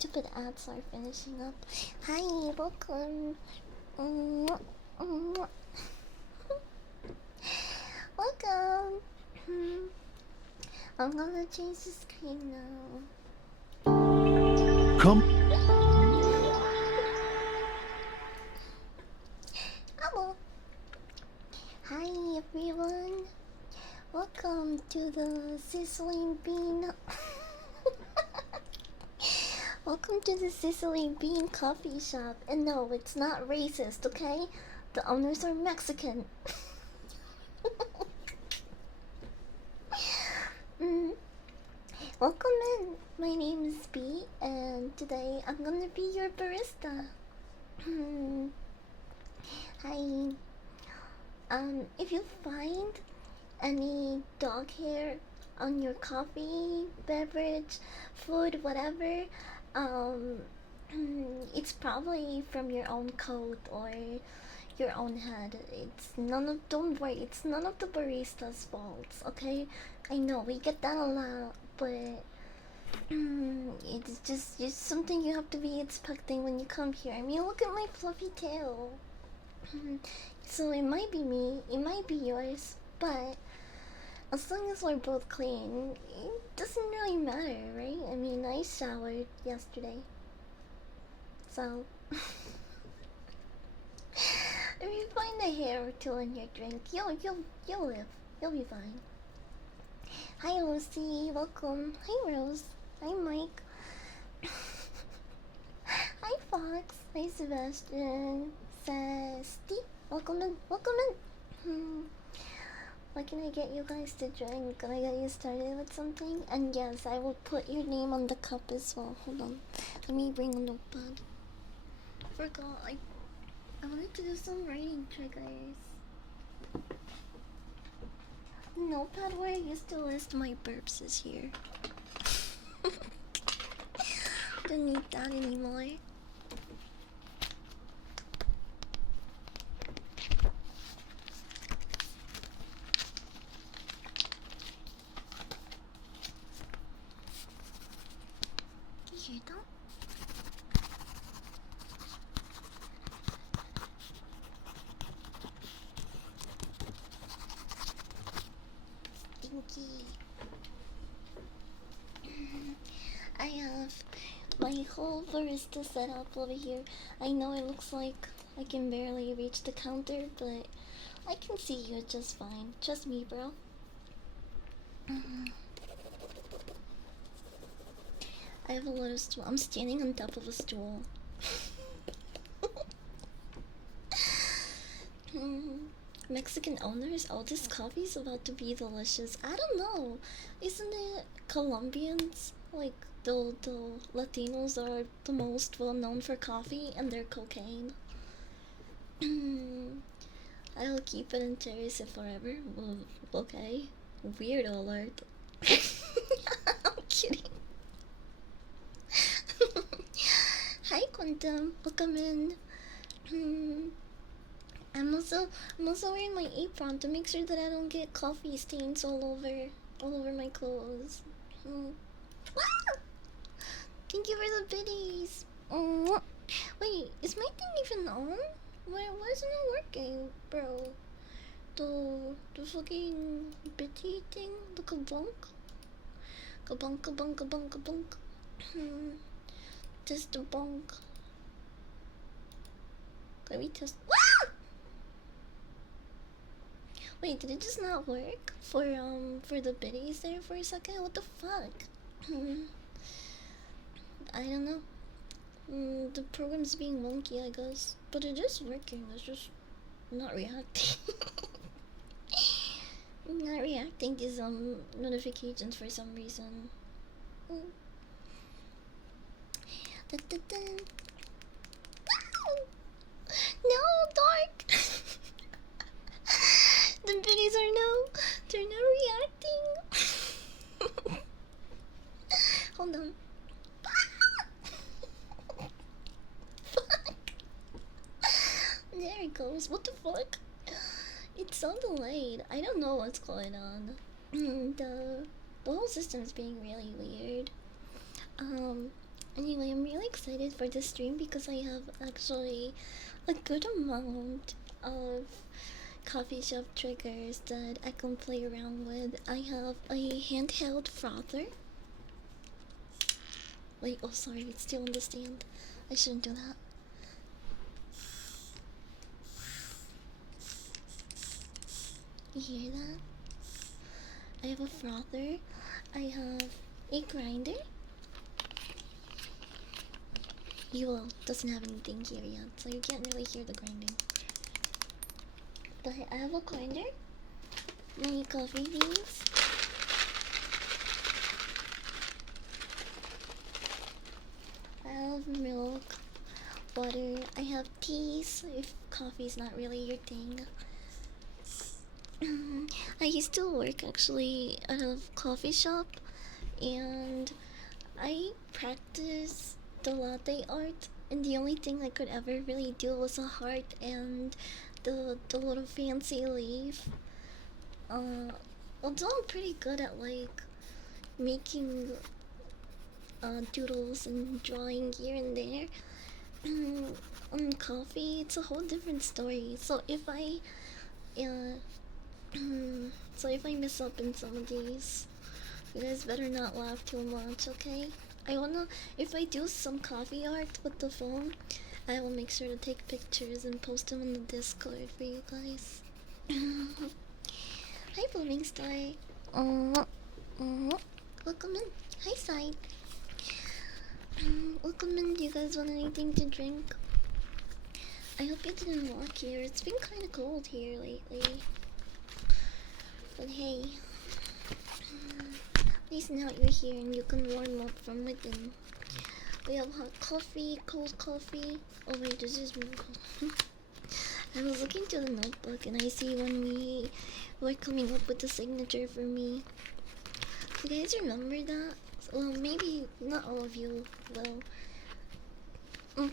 stupid ads are finishing up. Hi, welcome. Mwah, mwah. Welcome. I'm gonna change the screen now. Come. Hello. Hi, everyone. Welcome to the Sizzling Bean. Welcome to the Sizzling Bean Coffee Shop. And no, it's not racist, okay? The owners are Mexican. Welcome in. My name is B, and today I'm gonna be your barista. Hi. If you find any dog hair on your coffee, beverage, food, whatever, it's probably from your own coat or your own head. Don't worry, it's none of the barista's faults, okay? I know we get that a lot, but it's just something you have to be expecting when you come here. I mean, look at my fluffy tail. So it might be me, it might be yours, but as long as we're both clean, it doesn't really matter, right? I mean, I showered yesterday, so if you find a hair or two in your drink, you'll live. You'll be fine. Hi Lucy, welcome. Hi Rose. Hi Mike. Hi Fox. Hi Sebastian. Sasti. Welcome in. Welcome in. What can I get you guys to drink? Can I get you started with something? And yes, I will put your name on the cup as well. Hold on. Let me bring a notepad. Forgot. I wanted to do some writing triggers. The notepad where I used to list my burps is here. Don't need that anymore. You hear that? Dinky. I have my whole barista setup over here. I know it looks like I can barely reach the counter, but I can see you just fine. Trust me, bro. I have a lot of stool. I'm standing on top of a stool. Mexican owners, all this coffee's about to be delicious. I don't know. Isn't it Colombians? Like, the Latinos are the most well known for coffee and their cocaine. I'll keep it and cherish it forever. Well, okay. Weirdo alert. I'm kidding. Hi Quantum, welcome in. I'm also wearing my apron to make sure that I don't get coffee stains all over my clothes. Thank you for the biddies. Wait, is my thing even on? Why isn't it working, bro? The fucking bitty thing, the kabunk, kabunk, kabunk, kabunk, kabunk. Just a bonk. Let me test. Wait, did it just not work for the biddies there for a second? What the fuck? I don't know. The program's being wonky, I guess, but it is working. It's just not reacting. Not reacting to some notifications for some reason. No, dark. The biddies they're not reacting. Hold on. Fuck. There it goes. What the fuck? It's so delayed. I don't know what's going on. The whole system's being really weird. Anyway, I'm really excited for this stream because I have actually a good amount of coffee shop triggers that I can play around with. I have a handheld frother. Wait, oh sorry, it's still on the stand. I shouldn't do that. You hear that? I have a frother. I have a grinder. You doesn't have anything here yet, so you can't really hear the grinding. But I have a grinder, my coffee beans, I have milk, water, I have teas if coffee's not really your thing. I used to work actually at a coffee shop, and I practiced the latte art, and the only thing I could ever really do was a heart and the little fancy leaf. Although I'm pretty good at like making doodles and drawing here and there, on coffee it's a whole different story. So if I mess up in some of these, you guys better not laugh too much, okay? If I do some coffee art with the phone, I will make sure to take pictures and post them on the Discord for you guys. Hi, Blooming Star. Welcome in. Hi, Side. Welcome in. Do you guys want anything to drink? I hope you didn't walk here. It's been kind of cold here lately. But hey, at least now you're here and you can warm up from within. We have hot coffee, cold coffee. Oh wait, this is milk. I was looking to the notebook and I see when we were coming up with the signature for me. You guys remember that? Well, maybe not all of you will.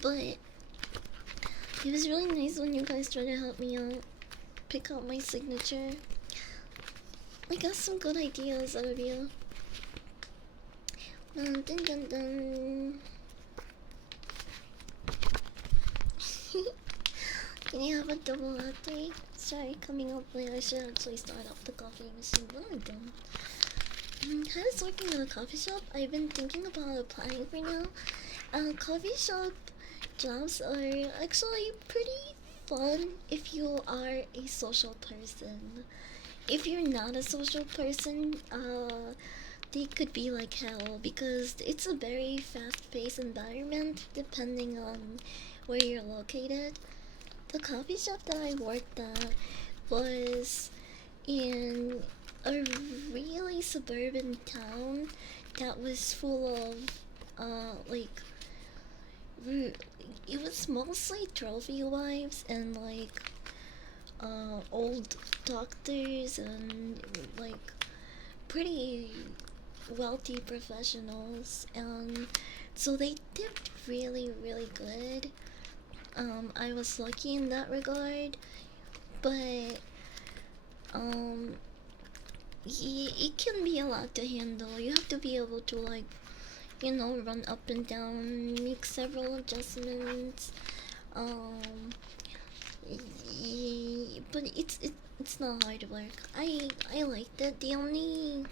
But it was really nice when you guys tried to help me out, pick out my signature. I got some good ideas out of you. Dun dun dun dun. Can you have a double latte? Sorry, coming up late. I should actually start up the coffee machine. What am I doing? How does working in a coffee shop? I've been thinking about applying for now. Coffee shop jobs are actually pretty fun if you are a social person. If you're not a social person, they could be like hell because it's a very fast-paced environment depending on where you're located. The coffee shop that I worked at was in a really suburban town that was full of like it was mostly trophy wives and like old doctors and like pretty wealthy professionals, and so they tipped really good. I was lucky in that regard, but it can be a lot to handle. You have to be able to like, you know, run up and down, make several adjustments. But it's not hard work. I liked it. The only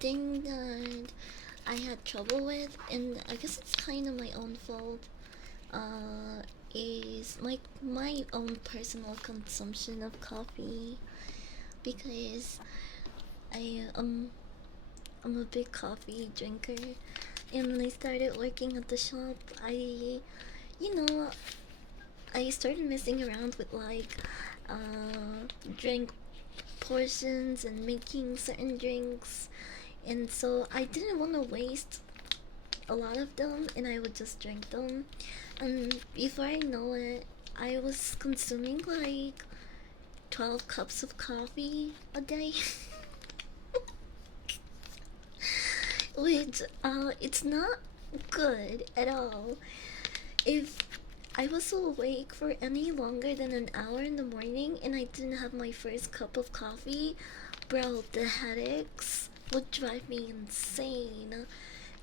thing that I had trouble with, and I guess it's kind of my own fault, is my own personal consumption of coffee, because I'm a big coffee drinker, and when I started working at the shop, you know, I started messing around with like drink portions and making certain drinks, and so I didn't want to waste a lot of them, and I would just drink them. And before I know it, I was consuming like 12 cups of coffee a day. Which it's not good at all. If I was awake for any longer than an hour in the morning and I didn't have my first cup of coffee, bro, the headaches would drive me insane.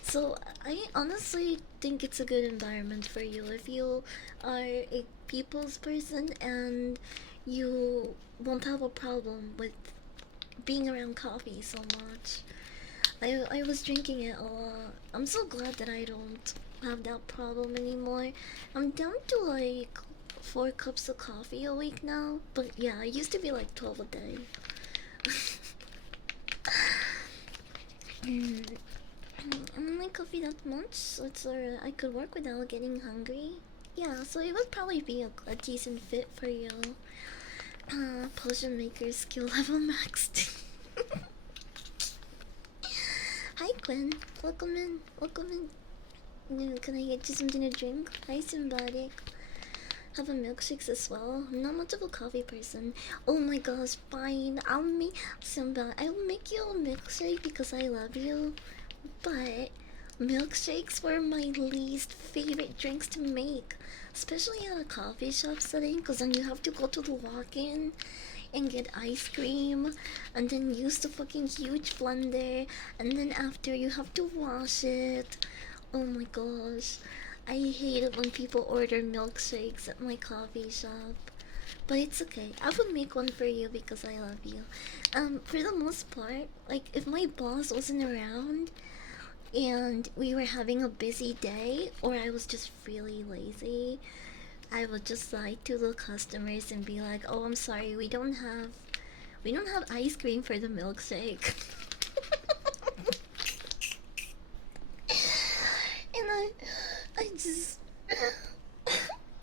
So I honestly think it's a good environment for you if you are a people's person and you won't have a problem with being around coffee so much. I was drinking it a lot. I'm so glad that I don't have that problem anymore. I'm down to like 4 cups of coffee a week now, but yeah, I used to be like 12 a day. I don't like coffee that much, so it's I could work without getting hungry. Yeah, so it would probably be a decent fit for you. Potion maker skill level maxed. Hi Gwen, welcome in, welcome in. Can I get you something to drink? Hi Symbiotic. Have a milkshakes as well. I'm not much of a coffee person. Oh my gosh, fine. I'll make I'll make you a milkshake because I love you. But milkshakes were my least favorite drinks to make, especially at a coffee shop setting, because then you have to go to the walk-in and get ice cream, and then use the fucking huge blender, and then after you have to wash it. Oh my gosh. I hate it when people order milkshakes at my coffee shop. But it's okay. I would make one for you because I love you. For the most part, like if my boss wasn't around and we were having a busy day or I was just really lazy, I would just lie to the customers and be like, "Oh, I'm sorry, we don't have ice cream for the milkshake." And I just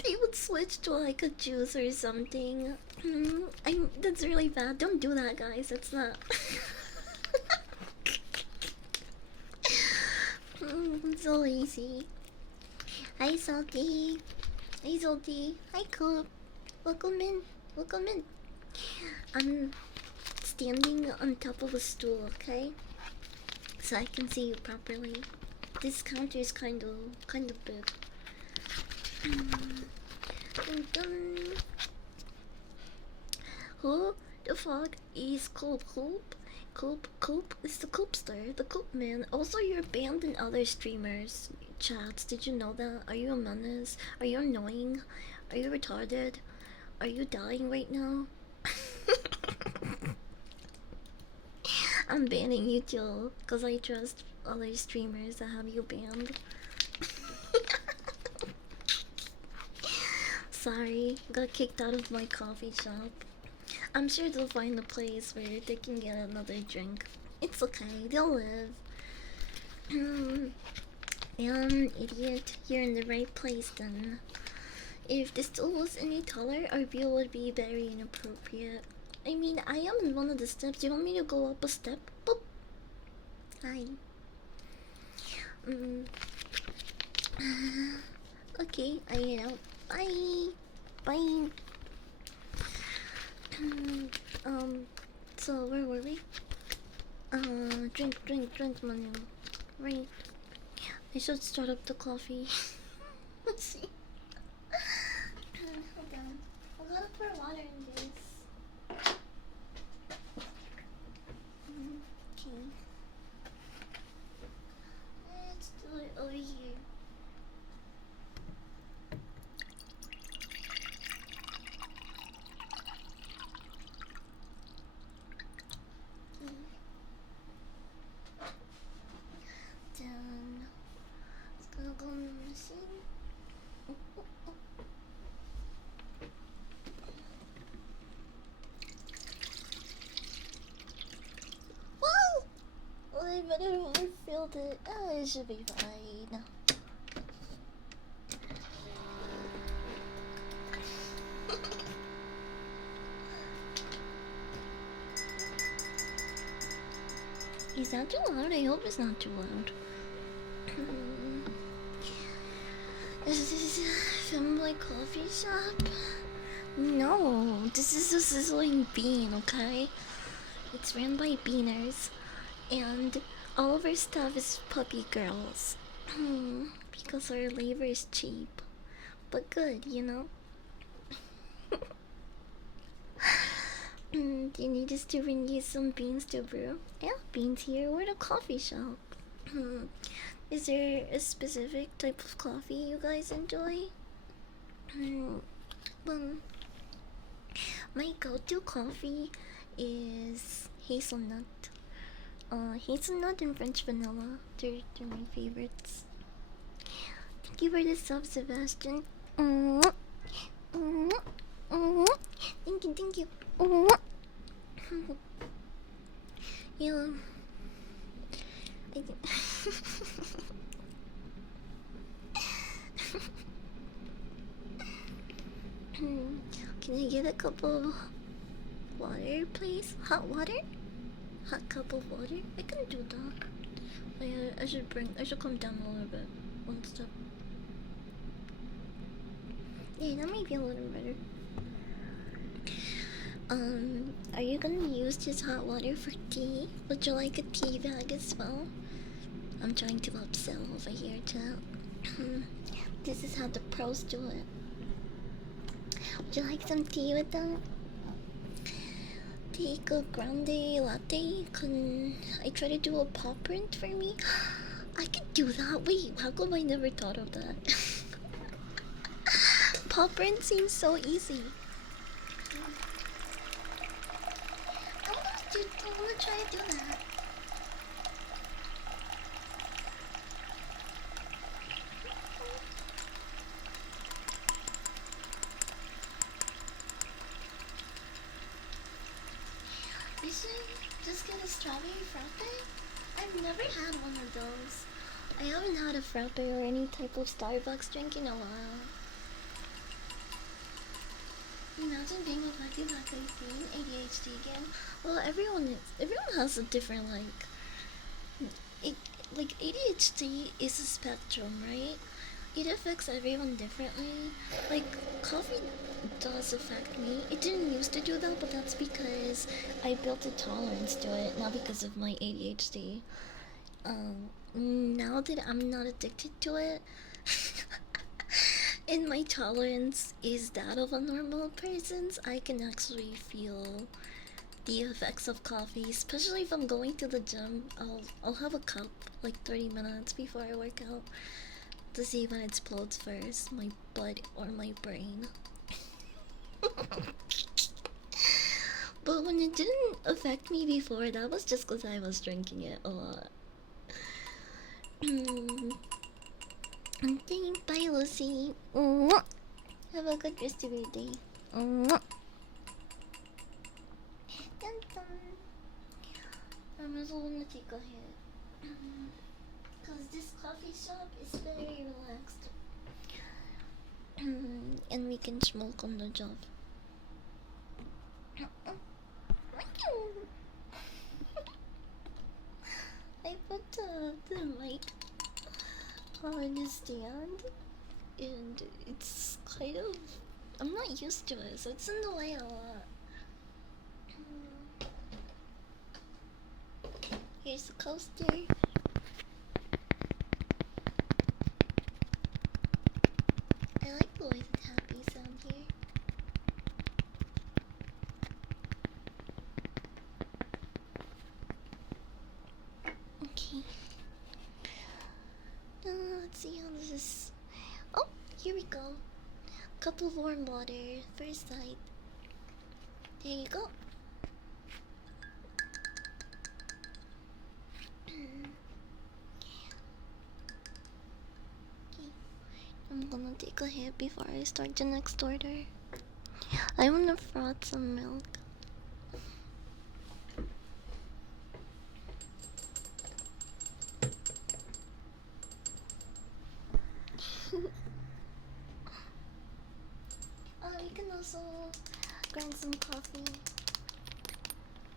they would switch to like a juice or something. That's really bad. Don't do that, guys. That's not. I'm so lazy. Hi, Salty. Hi, Salty. Hi, Coop. Welcome in. Welcome in. I'm standing on top of a stool, okay? So I can see you properly. This counter is kind of big. Dun, dun. Who the fuck is Coop? Coop is the Coopster, the Coop man. Also, you're banned in other streamers' chats. Did you know that? Are you a menace? Are you annoying? Are you retarded? Are you dying right now? I'm banning you too, because I trust other streamers that have you banned. Sorry, got kicked out of my coffee shop. I'm sure they'll find a place where they can get another drink. It's okay, they'll live. Idiot, you're in the right place then. If the stool was any taller, our view would be very inappropriate. I mean, I am in one of the steps. You want me to go up a step? Boop. Hi. Okay, I get out. Bye. Bye. So where were we? Drink menu. Right. I should start up the coffee. Let's see. Hold on. I gotta pour water in this. Okay. Let's do it over here. Then it's gonna go in the machine. Whoa! Well, I better overfilled it. Oh, it should be fine. Is that too loud? I hope it's not too loud. This is a Femboy coffee shop? No, this is a sizzling bean, okay? It's ran by beaners, and all of our stuff is puppy girls. Because our labor is cheap. But good, you know? Do you need us to bring you some beans to brew? I have beans here. We're at a coffee shop. Is there a specific type of coffee you guys enjoy? Well, my go-to coffee is hazelnut. Hazelnut and French vanilla. They're my favorites. Thank you for the sub, Sebastian. Thank you, thank you. Yeah. I Can I get a cup of water, please? Hot water? Hot cup of water? I can do that. I should come down a little bit. One step. Yeah, that might be a little better. Are you gonna use this hot water for tea? Would you like a tea bag as well? I'm trying to upsell over here, chat. This is how the pros do it. Would you like some tea with them? Take a grande latte. Can I try to do a pop print for me? I could do that. Wait, how come I never thought of that? Pop print seems so easy. I wanna try to do that. You should just get a strawberry frappe. I've never had one of those. I haven't had a frappe or any type of Starbucks drink in a while. Imagine being affected by caffeine, ADHD again. Well, everyone has a different like ADHD is a spectrum, right? It affects everyone differently. Like coffee does affect me. It didn't used to do that, but that's because I built a tolerance to it, not because of my ADHD. Now that I'm not addicted to it, and my tolerance is that of a normal person's, I can actually feel the effects of coffee, especially if I'm going to the gym. I'll have a cup like 30 minutes before I work out to see when it explodes first, my butt or my brain. But when it didn't affect me before, that was just because I was drinking it a lot. Bye, Lucy. Have a good rest of your day. Dun dun. I'm also gonna take a hit. Because this coffee shop is very relaxed. And we can smoke on the job. I put the mic on the stand, and it's kind of, I'm not used to it, so it's in the way a lot. Here's the coaster. I like the way the tappy sound here. Okay. Let's see how this is. Oh, here we go. Cup of warm water, first sight. There you go. Okay. I'm gonna take a hit before I start the next order. I wanna froth some milk. You can also grind some coffee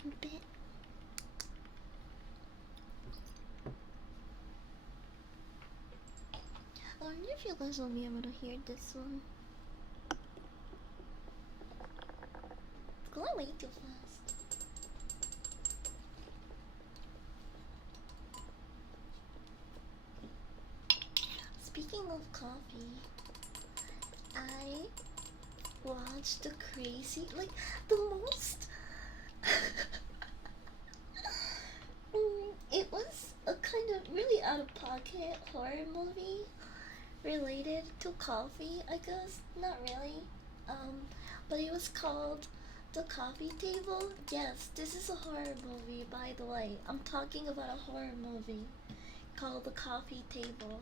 a bit. I wonder if you guys will be able to hear this one. It's going way too fast. Speaking of coffee, I watched the crazy, like the most it was a kind of really out-of-pocket horror movie related to coffee, I guess. Not really. Um, but it was called The Coffee Table. Yes, this is a horror movie, by the way. I'm talking about a horror movie called The Coffee Table.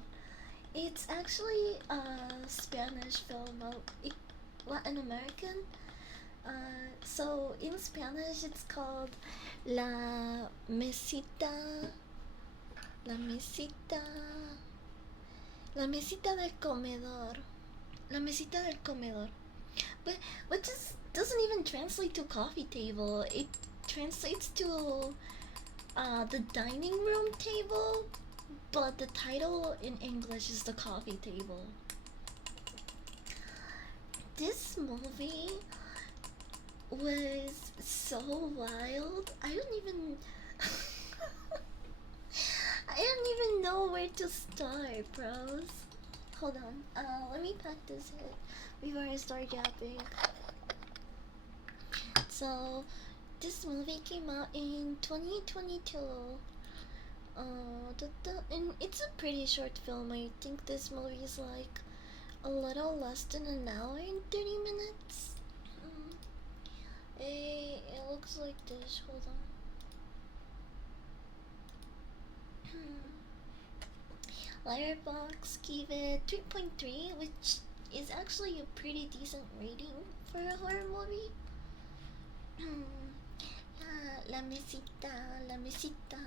It's actually a Spanish film, Latin American. So in Spanish, it's called La Mesita, La Mesita, La Mesita del Comedor, La Mesita del Comedor. But which is doesn't even translate to coffee table. It translates to the dining room table, but the title in English is The Coffee Table. This movie was so wild. I don't even I don't even know where to start, bros. Hold on. Let me pack this in before I start yapping. So, this movie came out in 2022. And it's a pretty short film. I think this movie is like a little less than an hour and 30 minutes. It looks like this. Hold on. Letterboxd gave it 3.3, which is actually a pretty decent rating for a horror movie. La mesita, la mesita,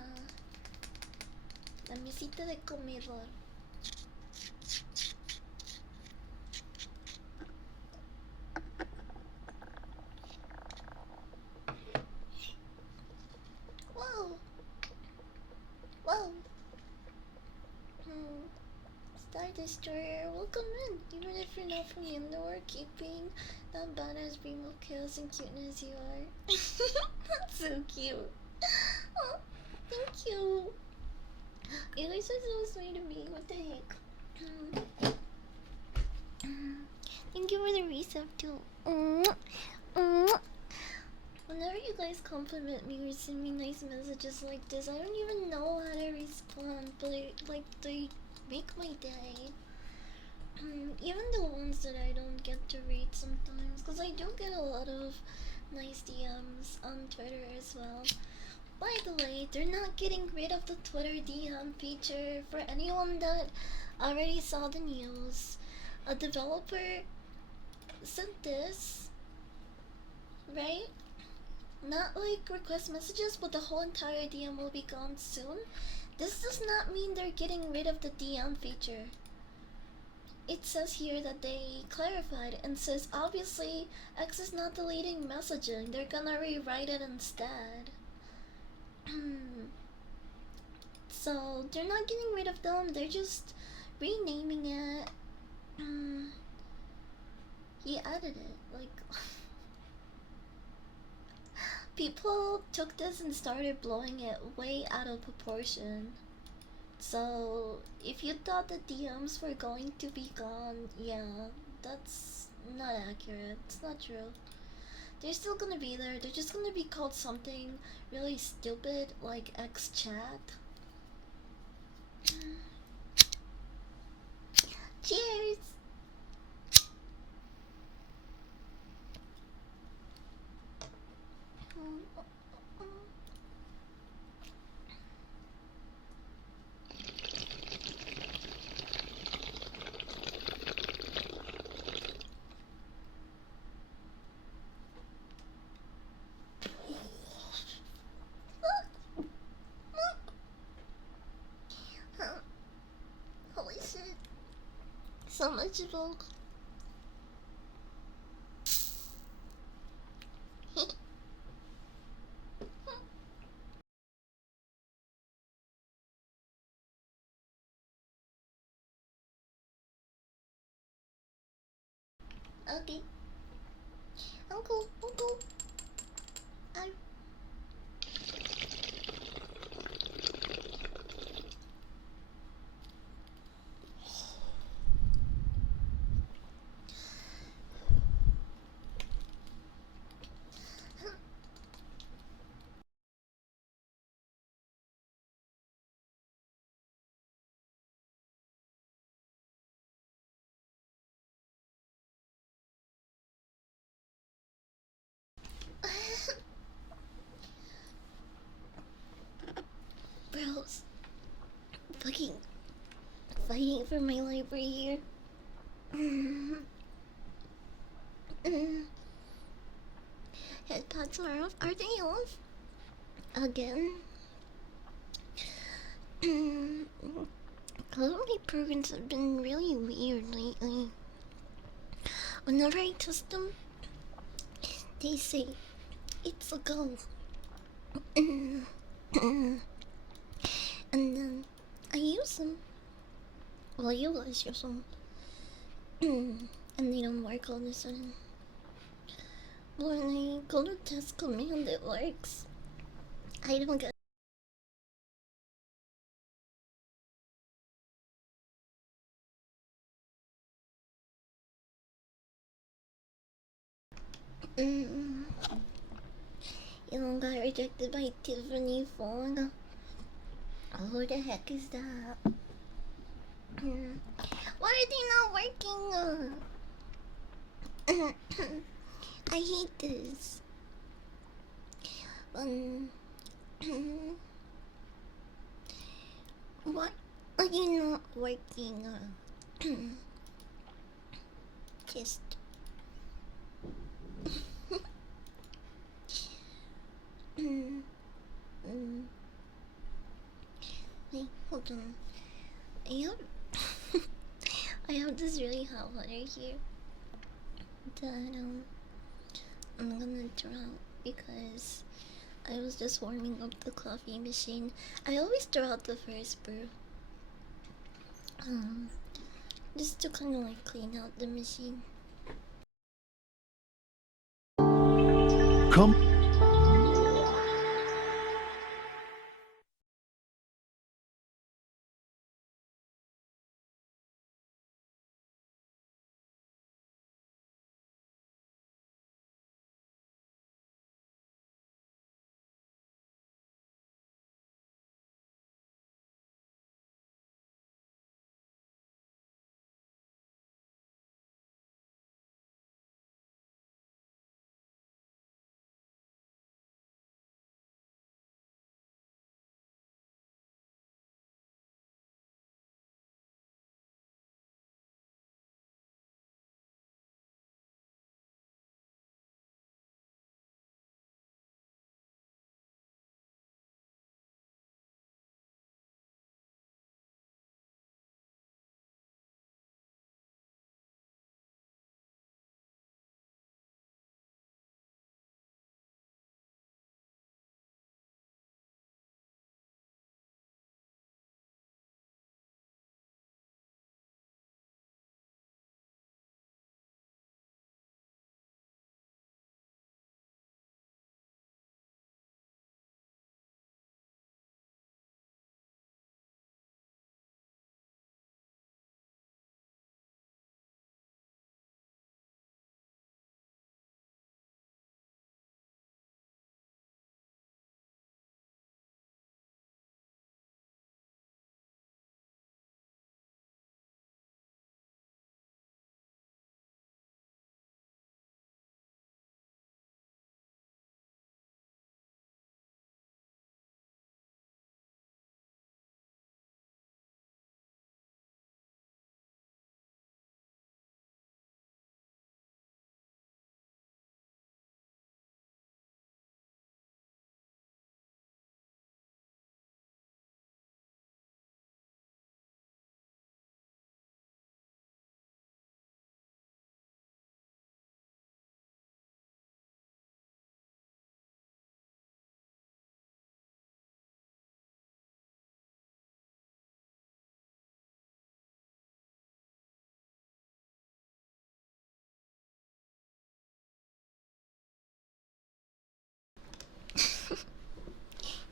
la mesita de comedor. Whoa, whoa. Star Destroyer, welcome in. Even if you're not from Indoor, keep being that badass beam of chaos and cuteness you are. That's so cute. Oh, thank you. You guys are so sweet to me. What the heck? Thank you for the resub too. Whenever you guys compliment me or send me nice messages like this, I don't even know how to respond, but they make my day. Even the ones that I don't get to read sometimes, because I do get a lot of nice DMs on Twitter as well. By the way, they're not getting rid of the Twitter DM feature. For anyone that already saw the news, a developer sent this, right? Not like request messages, but the whole entire DM will be gone soon. This does not mean they're getting rid of the DM feature. It says here that they clarified and says obviously X is not deleting messaging, they're gonna rewrite it instead. So they're not getting rid of them, they're just renaming it. He added it, like people took this and started blowing it way out of proportion. So if you thought the DMs were going to be gone, yeah, that's not accurate. It's not true. They're still gonna be there. They're just gonna be called something really stupid like X chat. Cheers! Holy shit. So much bulk. Okay. I'm cool. I'm cool. I fighting for my library here. Headpads are off. Are they off? Again? All of my programs have been really weird lately. Whenever I test them, they say it's a go. And then I use them. Well, you guys use them. And they don't work all of a sudden. But when I go to test command, it works. I don't get. You got rejected by Tiffany phone. Who the heck is that? Why are they not working? I hate this. What are you not working? Just. Wait, hold on. I have this really hot water here that I'm gonna drown because I was just warming up the coffee machine. I always throw out the first brew. Just to kind of like clean out the machine. Come.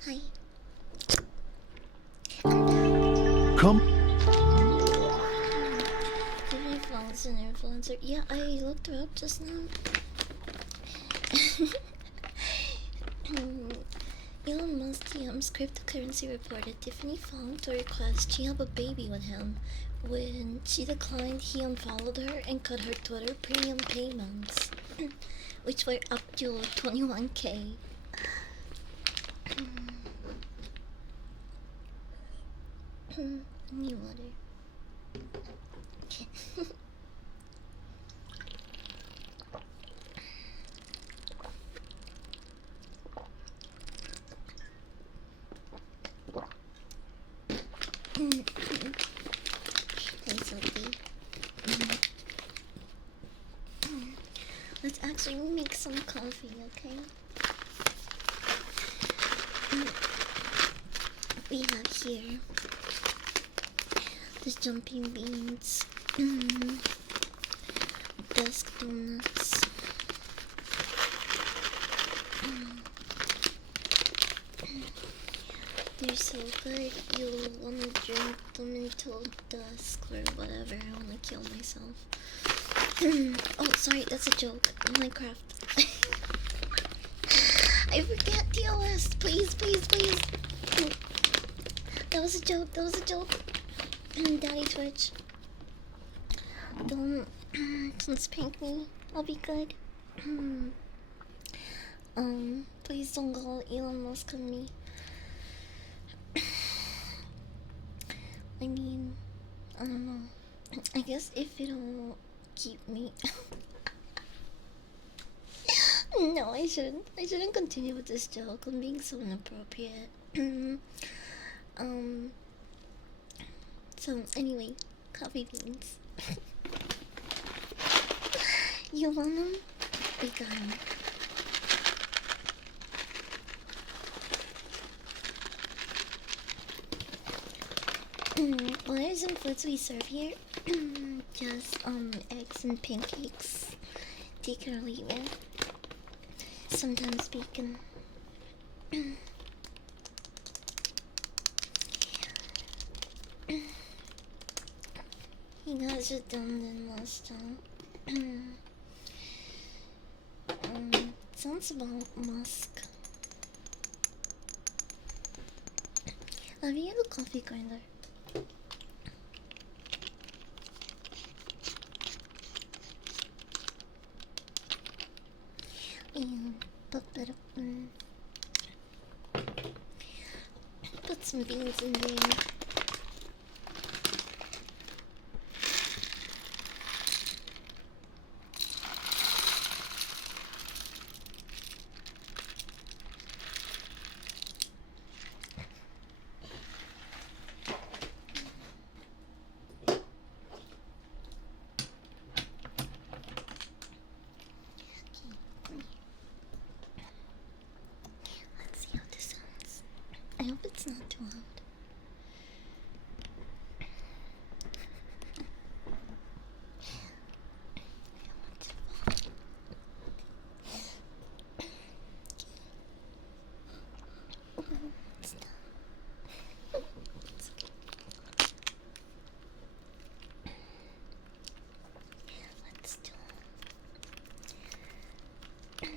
Hi. Come. Tiffany Fallon's an influencer. Yeah, I looked her up just now. Elon Musk DMs cryptocurrency reporter Tiffany Fallon to request she have a baby with him. When she declined, he unfollowed her and cut her Twitter premium payments, which were up to 21K. New water. Hey, Sophie. Let's actually make some coffee, okay? We have here the jumping beans, desk donuts, they're so good, you'll want to drink them until dusk or whatever. I want to kill myself. Oh, sorry, that's a joke. Minecraft. I forget TOS. Please, please, please. That was a joke. That was a joke. Daddy Twitch. Don't spank me. I'll be good. Please don't call Elon Musk on me. I mean, I don't know. I guess if it'll keep me. No, I shouldn't. I shouldn't continue with this joke. I'm being so inappropriate. So anyway, coffee beans. You want them? We got them. What are some foods we serve here? Just eggs and pancakes. Take it or leave it. Sometimes bacon. You guys are done then last time. Sounds about musk. Have you had a coffee grinder? And put some beans in there. Let's see how this sounds. I hope it's not too loud. It's done. It's okay.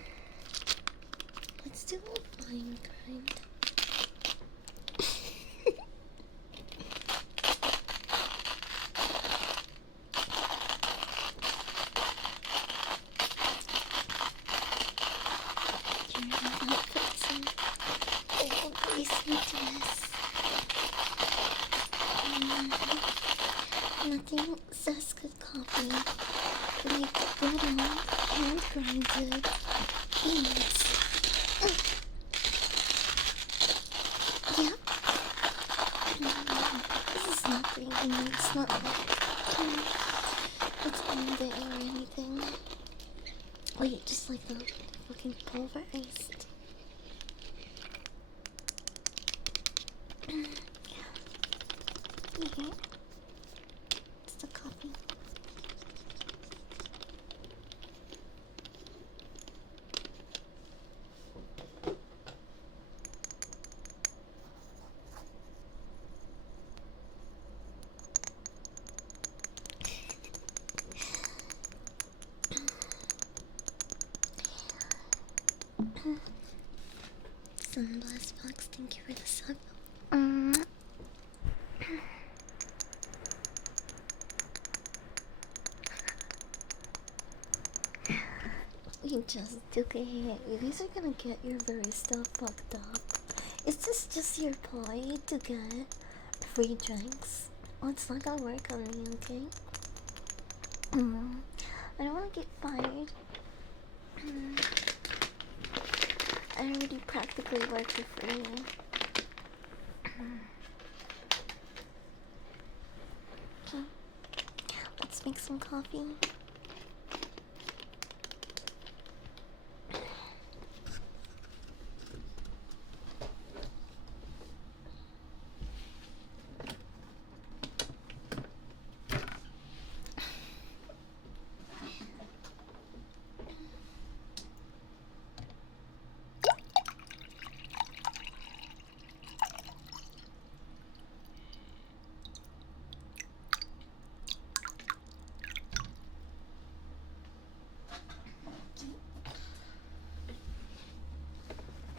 Let's do a fine grind. Nothing says good coffee like good old hand grinded beans. Yeah. This is nothing. I mean, it's not like it's all day or anything. Wait, just like the fucking pulverized. Here. It's the coffee. Sunblast Fox, thank you for the sub. We just took a hit. You guys are gonna get your barista fucked up. Is this just your ploy to get free drinks? Oh, it's not gonna work on me, okay? I don't wanna get fired. I already practically work for free. Let's make some coffee.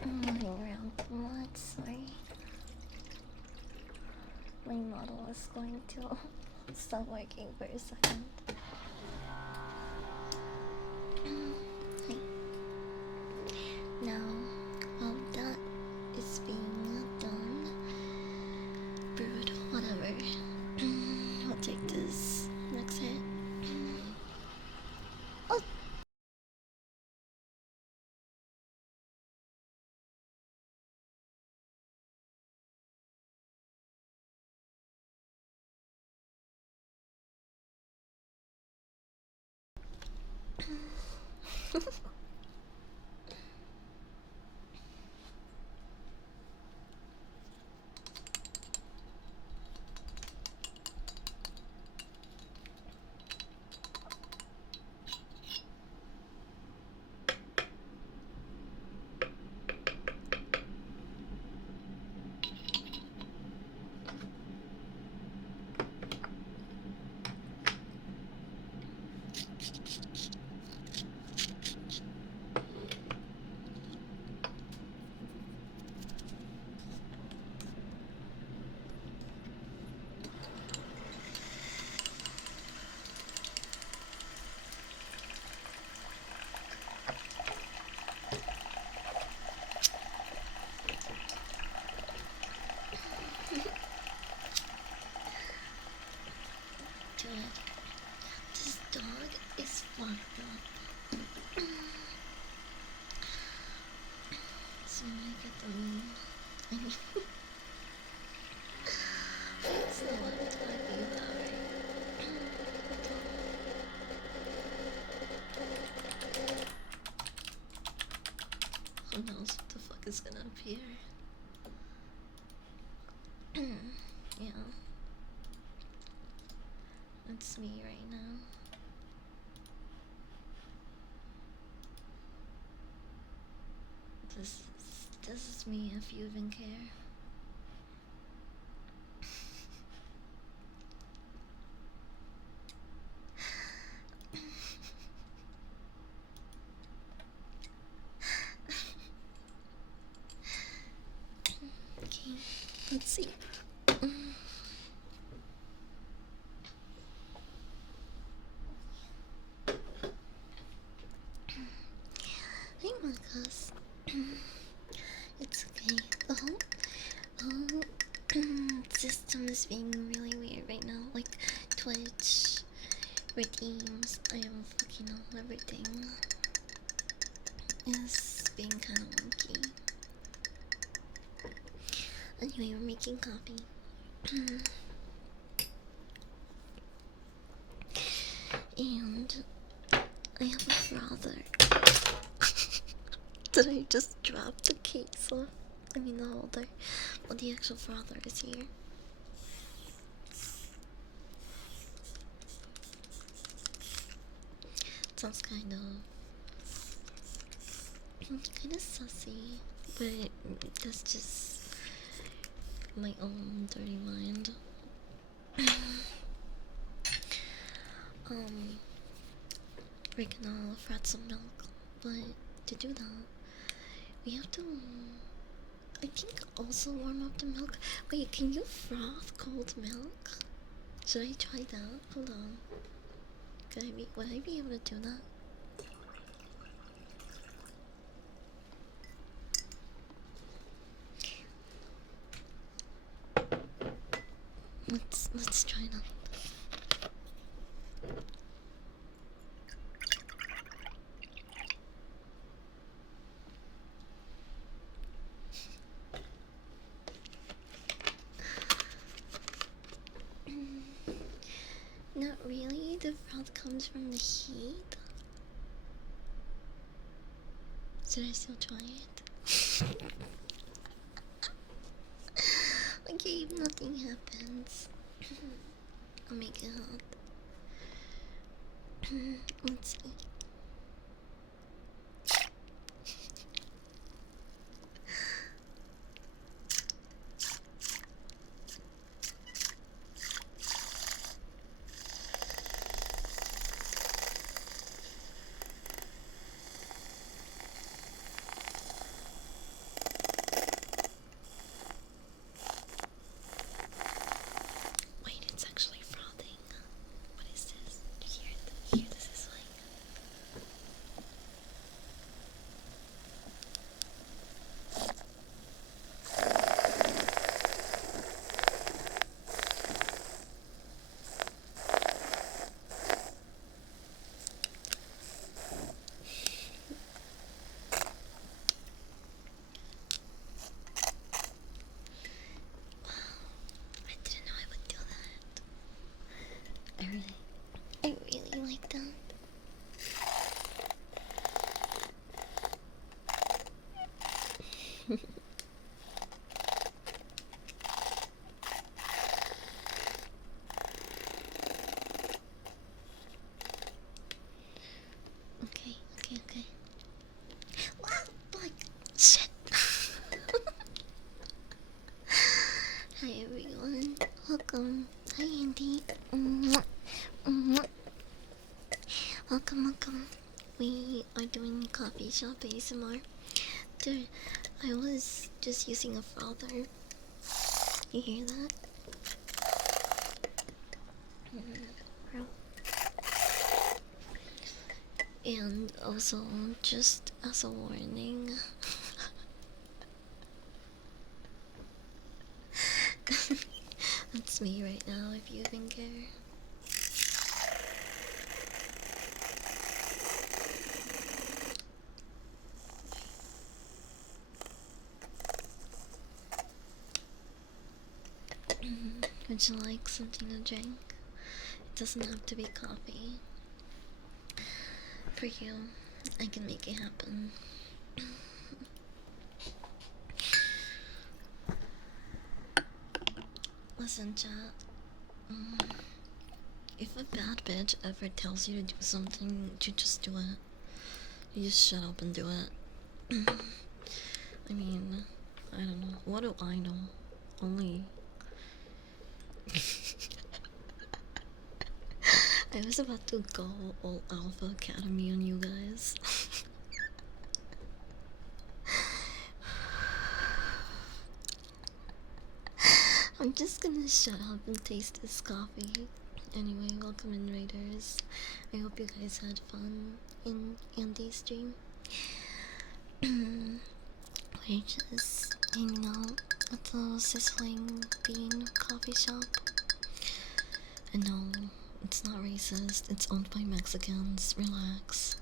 I'm moving around too much, sorry. My model is going to stop working for a second. Hi. Now, while that is being done, brewed, whatever, I'll take this next hit. Oh! Dude, this dog is fucked up. So when I get the room, I mean, that's not what I'm talking about, right? Who knows what the fuck is gonna appear? Yeah. That's me right now. This is me if you even care. Okay, let's see. Hey Marcus. It's okay. System is being really weird right now. Like Twitch, redeems, I am fucking up everything. Is being kind of wonky. Anyway, we're making coffee. And I have a frother. Did I just drop the case off? I mean the holder. Well, the actual frother is here. Sounds kind of sussy, but that's just my own dirty mind. We're gonna frat some milk, but to do that, we have to, I think, also warm up the milk. Wait, can you froth cold milk? Should I try that? Hold on. Would I be able to do that? Let's try that. Not really. The froth comes from the heat? Should I still try it? Okay, if nothing happens, I'll make it hot. Let's see. Wait, it's actually frothing. What is this? Do you hear it? Hear this is like. I didn't know I would do that. I really like that. Okay. Wow, fuck. Shit. Hi everyone. Welcome. Hi Andy. Welcome. We are doing coffee shop ASMR. Dude, I was just using a frother. You hear that? And also, just as a warning, that's me right now, if you even care. Would you like something to drink? It doesn't have to be coffee. For you, I can make it happen. Listen, chat. If a bad bitch ever tells you to do something, you just do it. You just shut up and do it. I mean, I don't know. What do I know? Only. I was about to go all Alpha Academy on you guys. I'm just gonna shut up and taste this coffee. Anyway, welcome in, Raiders. I hope you guys had fun in Andy's stream. We're just hanging out at the Sizzling Bean coffee shop. And no, it's not racist. It's owned by Mexicans. Relax.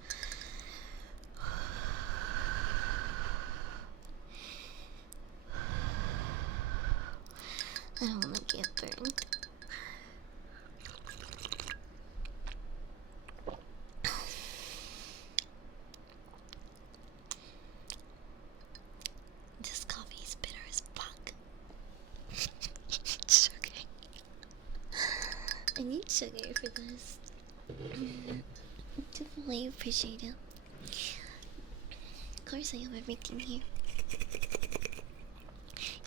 I don't wanna get burned. This coffee is bitter as fuck. Sugar. I need sugar for this. Definitely appreciate it. Of course, I have everything here.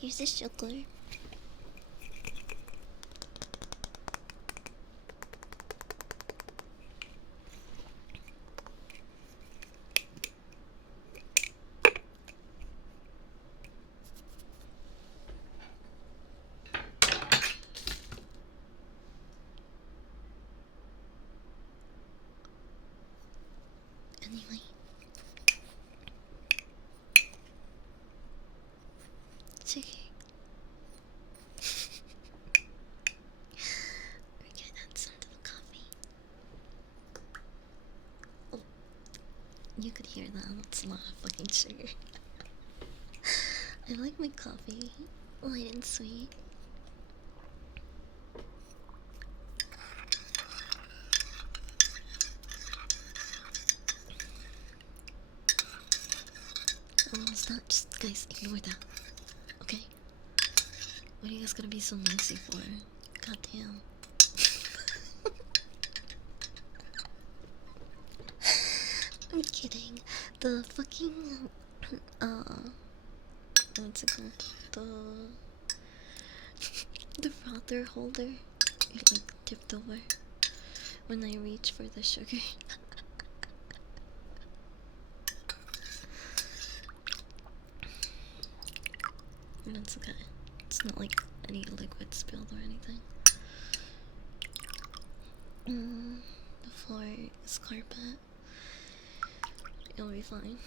Here's the sugar. Anyway. It's okay. We're gonna add some to the coffee. Oh, you could hear that. That's a lot of fucking sugar. I like my coffee light and sweet. what was that? Just, guys, ignore that. Okay? What are you guys gonna be so nosy for? Goddamn. I'm kidding. The fucking what's it called? The frother holder. It like tipped over when I reach for the sugar. That's okay. It's not like any liquid spilled or anything. The floor is carpet. It'll be fine.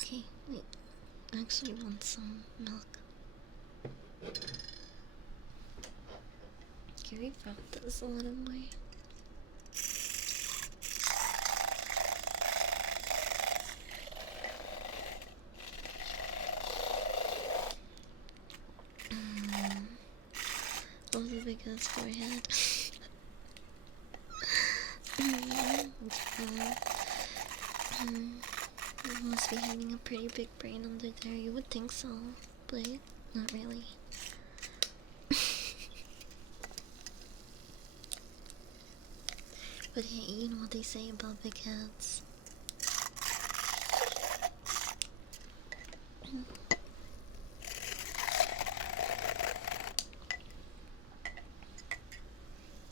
Okay, wait. I actually want some milk. Can we prep this a little more? Oh, the big ass forehead. You must be having a pretty big brain under there. You would think so, but not really. But hey, you know what they say about big heads.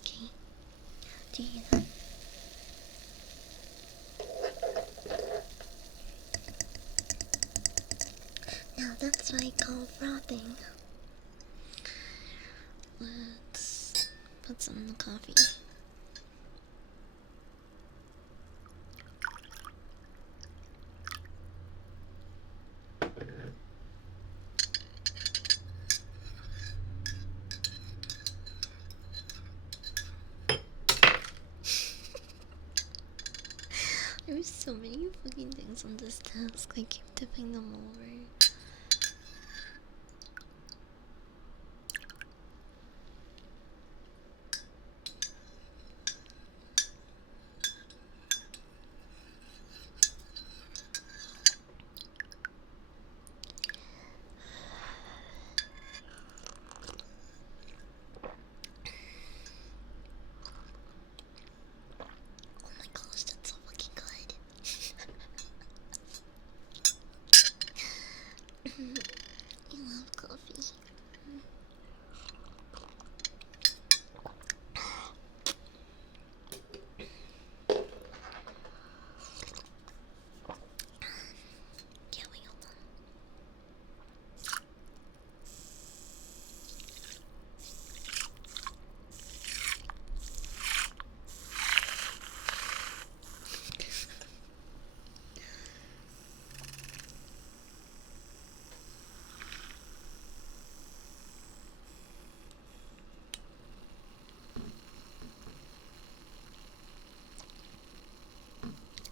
Okay, do you hear that? Now that's what I call frothing. Let's put some in the coffee. There's so many fucking things on this desk. I keep tipping them over. Oh my gosh, that's so fucking good. I love coffee. Yeah, wait, hold on.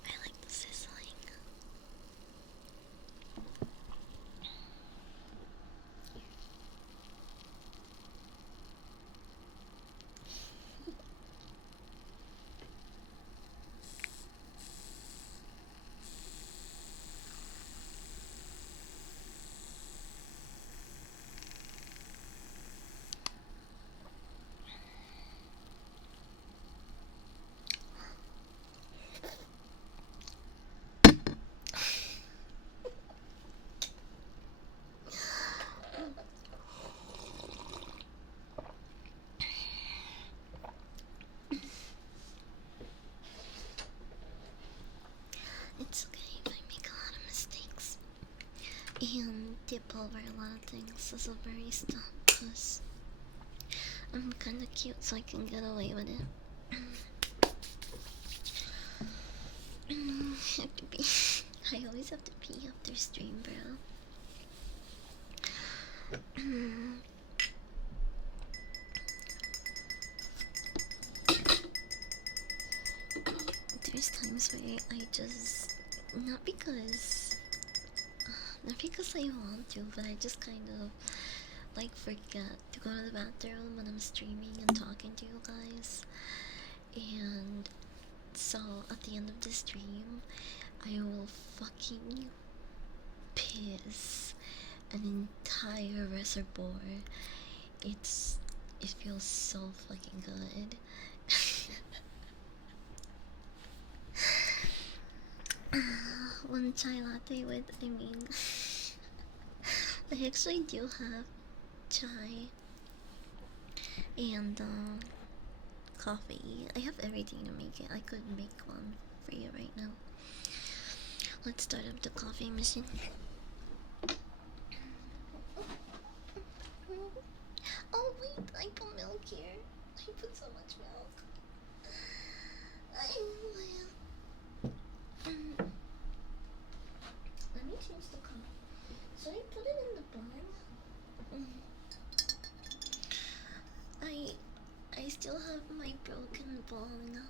I like the sizzling. It's okay if I make a lot of mistakes and dip over a lot of things as a barista, because I'm kinda cute, so I can get away with it. I have to pee. I always have to pee after stream, bro. There's times where I just, not because Not because I want to, but I just kind of like forget to go to the bathroom when I'm streaming and talking to you guys. And so at the end of the stream, I will fucking piss an entire reservoir. It feels so fucking good. One chai latte with, I mean, I actually do have chai and coffee. I have everything to make it. I could make one for you right now. Let's start up the coffee machine. Oh wait, I put milk here. I put so much milk. Let me change the color. Should I put it in the bun? I still have my broken bone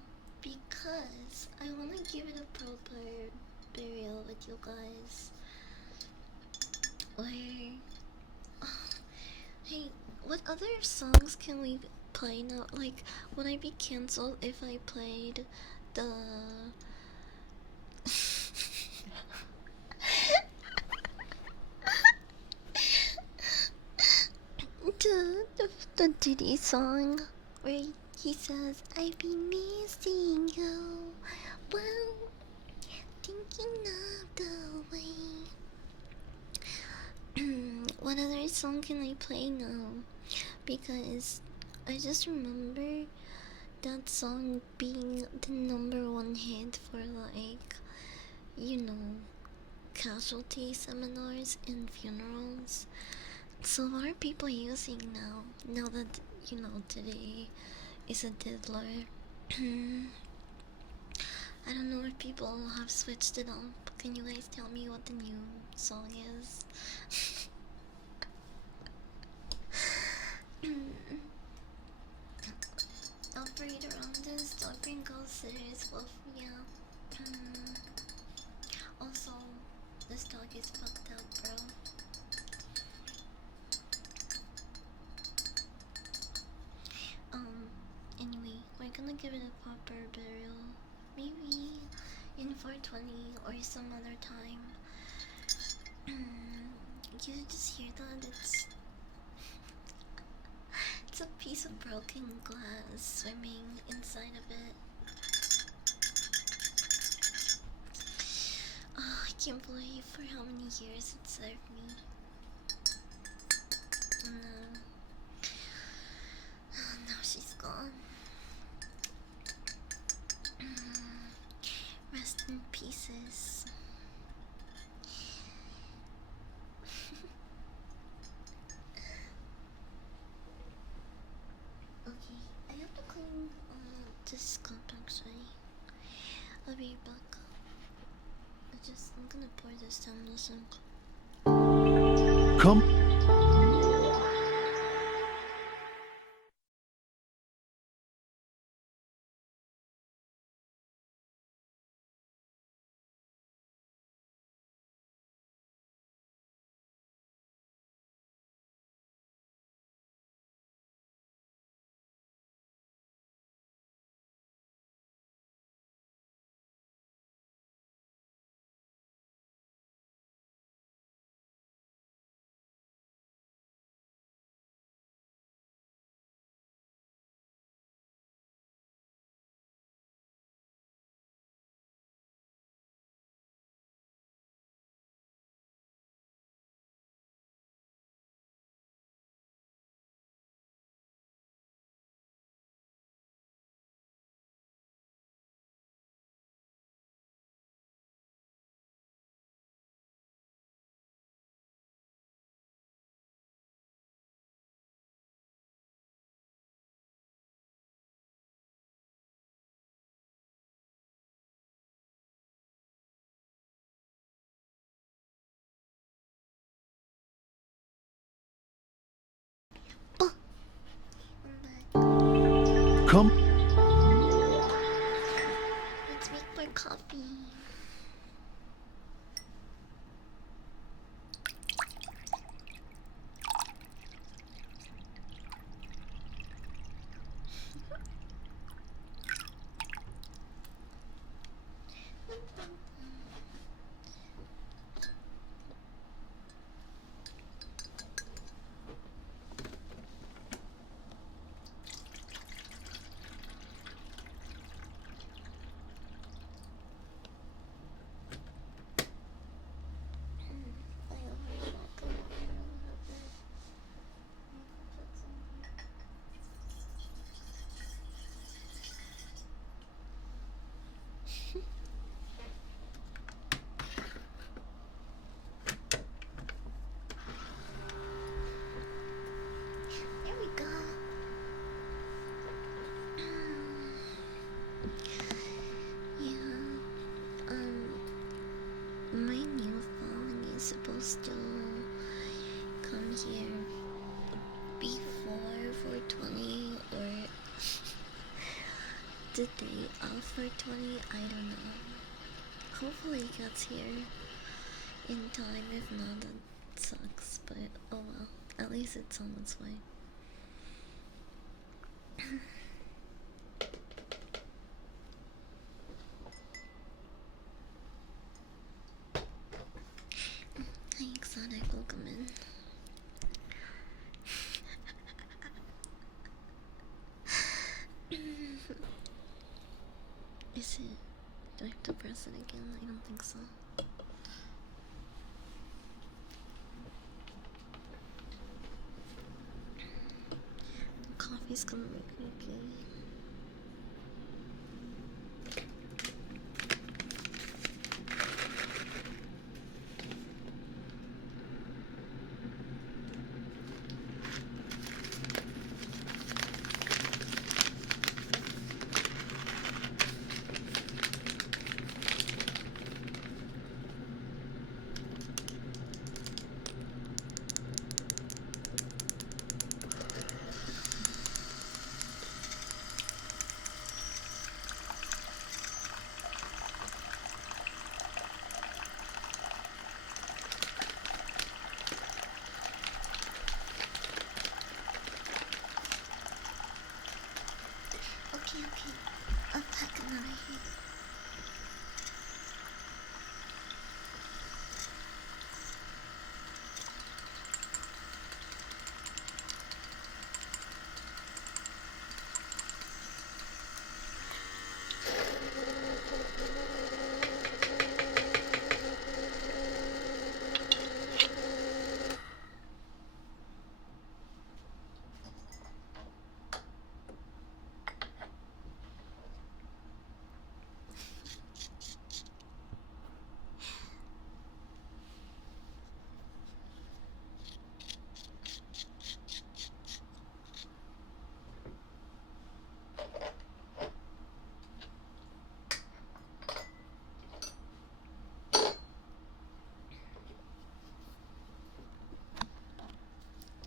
because I want to give it a proper burial with you guys. Where hey, what other songs can we play now? Like, would I be cancelled if I played the the Diddy song where he says, "I be missing you while thinking of the way." What other song can I play now? Because I just remember that song being the #1 hit for, like, you know, casualty seminars and funerals. So what are people using now? Now that, you know, today is a diddler. I don't know if people have switched it up. Can you guys tell me what the new song is? Operator on this, Dolphin Ghost Series, Wolf, yeah. Also, this dog is fucked up, bro. Anyway, we're gonna give it a proper burial. Maybe in 420 or some other time. You just hear that? It's a piece of broken glass swimming inside of it. Oh, I can't believe for how many years it served me. No. Oh, now she's gone. Rest in pieces. Okay, I have to clean this cup actually. I'll be back. I'm gonna pour this down the sink. Come. Come. Let's make more coffee. supposed to come here before 420 or the day of 420. I don't know. Hopefully it gets here in time. If not, that sucks. But oh well. At least it's on its way. Hi, Exotic, welcome in. Is it? Do I have to press it again? I don't think so. Coffee's gonna make me pee. Okay. I'll pack another here.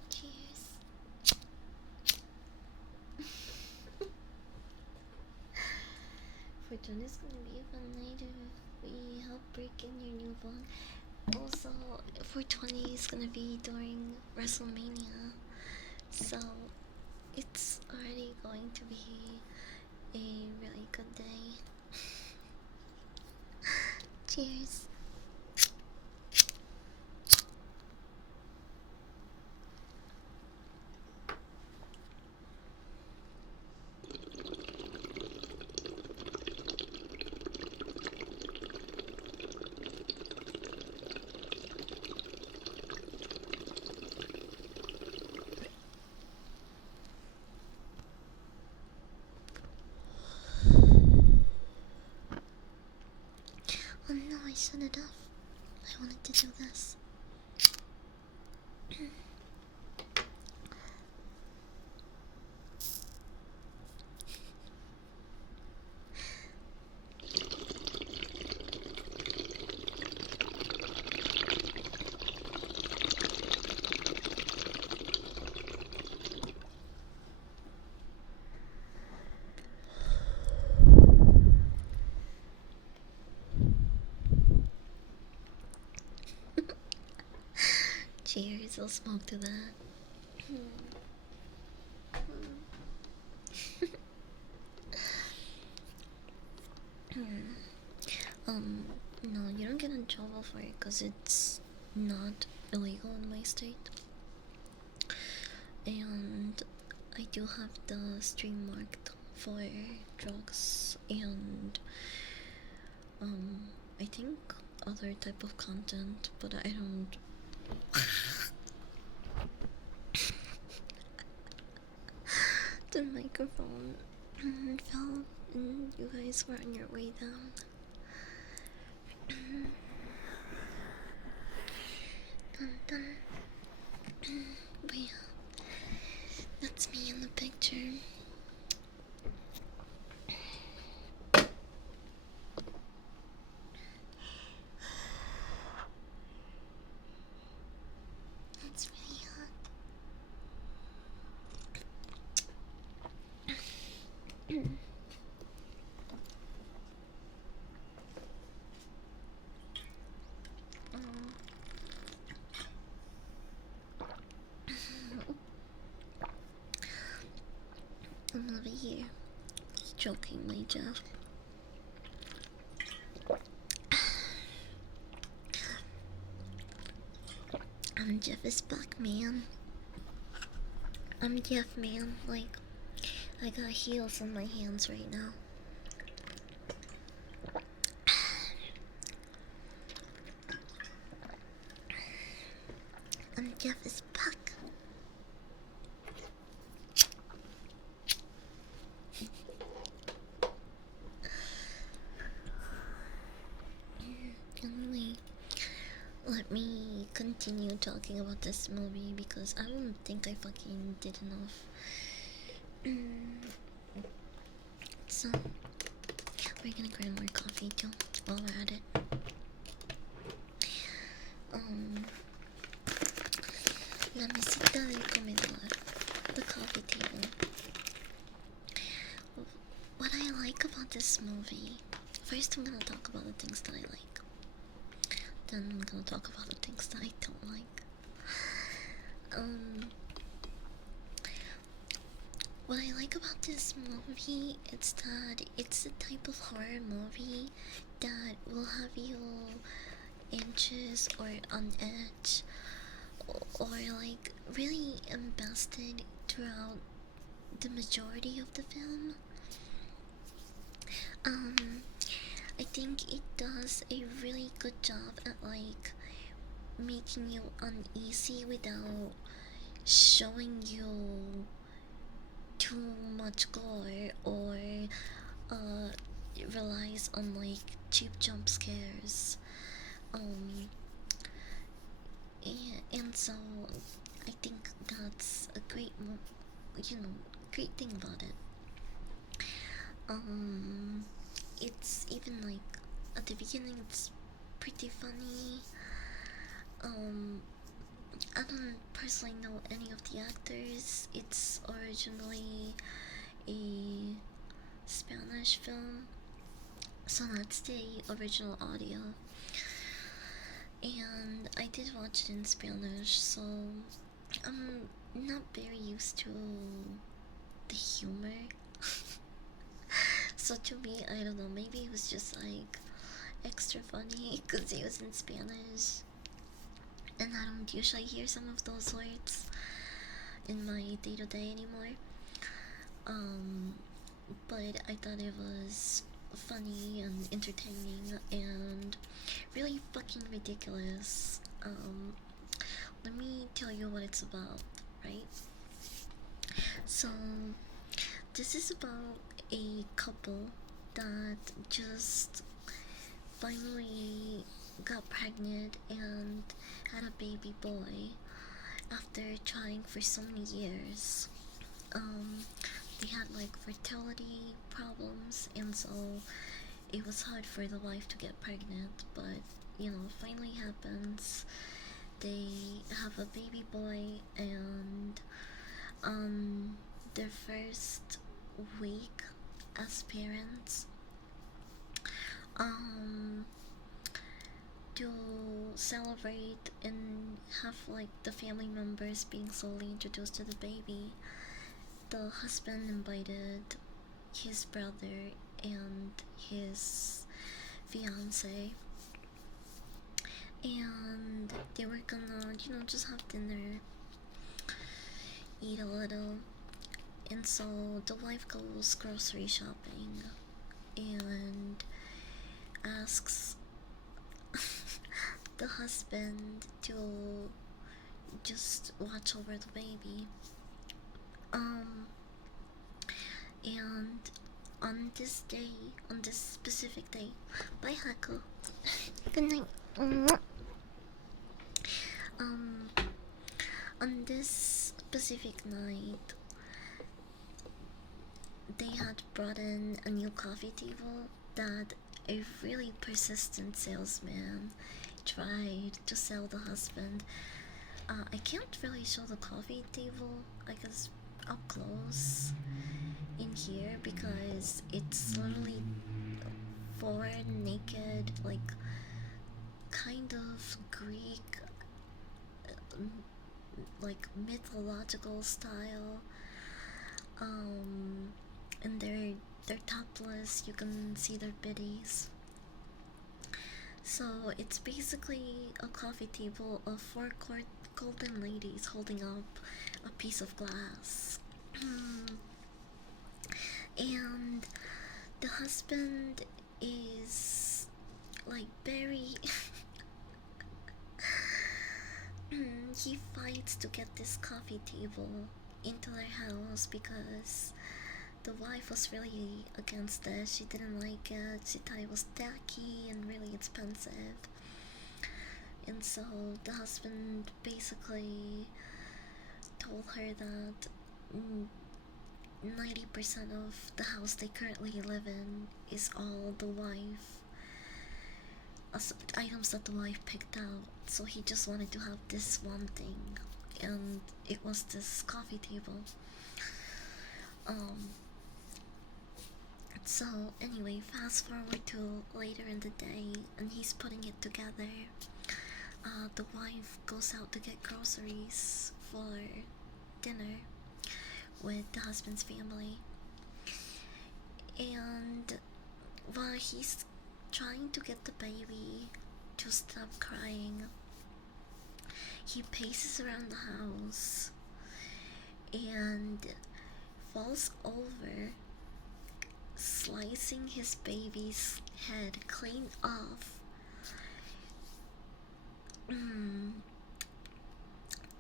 Cheers. Fortuna's gonna be a fun night if we help break in your new vlog. Also, 420 is gonna be during WrestleMania, so it's already going to be a really good day. Cheers. Oh no, I shut it off. I wanted to do this. Cheers, I'll smoke to that. No, you don't get in trouble for it because it's not illegal in my state. And I do have the stream marked for drugs and I think other type of content, but I don't. The microphone fell and you guys were on your way down. Dun, dun. But yeah, that's me in the picture. jokingly, Jeff. I'm Jeff is back, man. I'm Jeff, man. Like, I got heels on my hands right now. I'm Jeff is back. Anyway, let me continue talking about this movie because I don't think I fucking did enough. So, we're gonna grab more coffee too while we're at it. La mesita del comedor, the coffee table. What I like about this movie, first I'm gonna talk about the things that I like. Then I'm gonna talk about the things that I don't like. What I like about this movie is that it's the type of horror movie that will have you anxious or on edge or like really invested throughout the majority of the film. I think it does a really good job at like making you uneasy without showing you too much gore or it relies on like cheap jump scares. And so I think that's a great great thing about it. It's even like at the beginning it's pretty funny. I don't personally know any of the actors. It's originally a Spanish film, so that's the original audio. And I did watch it in Spanish, so I'm not very used to the humor. So to me, I don't know, maybe it was just like extra funny because it was in Spanish. And I don't usually hear some of those words in my day-to-day anymore. But I thought it was funny and entertaining and really fucking ridiculous. Let me tell you what it's about, right? So, this is about a couple that just finally got pregnant and had a baby boy after trying for so many years. They had like fertility problems, and so it was hard for the wife to get pregnant, but finally happens. They have a baby boy, and their first week as parents, to celebrate and have like the family members being slowly introduced to the baby, the husband invited his brother and his fiance, and they were gonna just have dinner, eat a little. And so the wife goes grocery shopping and asks the husband to just watch over the baby. And on this day, on this specific day, bye Hako. Good night. On this specific night, they had brought in a new coffee table that a really persistent salesman tried to sell the husband. I can't really show the coffee table, I guess, up close in here because it's literally four naked, like, kind of Greek, like, mythological style, and they're topless. You can see their biddies. So it's basically a coffee table of four golden ladies holding up a piece of glass. And the husband is like very he fights to get this coffee table into their house because the wife was really against it. She didn't like it. She thought it was tacky and really expensive. And so the husband basically told her that 90% of the house they currently live in is all the wife, items that the wife picked out. So he just wanted to have this one thing, and it was this coffee table. So anyway, fast forward to later in the day, and he's putting it together. The wife goes out to get groceries for dinner with the husband's family, and while he's trying to get the baby to stop crying, he paces around the house and falls over, slicing his baby's head clean off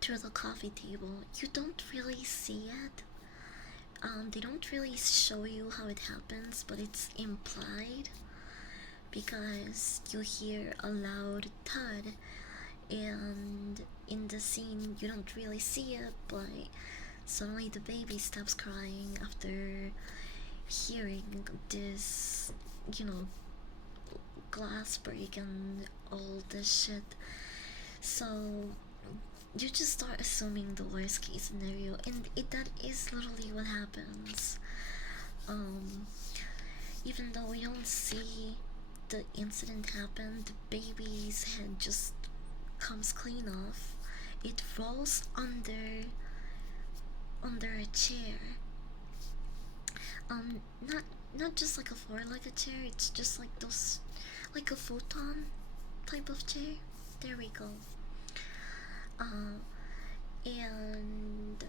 through the coffee table. You don't really see it. They don't really show you how it happens, but it's implied because you hear a loud thud, and in the scene you don't really see it, but suddenly the baby stops crying after hearing this, glass break and all this shit. So you just start assuming the worst case scenario, and that is literally what happens. Even though we don't see the incident happen, the baby's head just comes clean off. It rolls under a chair. Not just like a four-legged chair. It's just like those, like a futon type of chair. There we go. And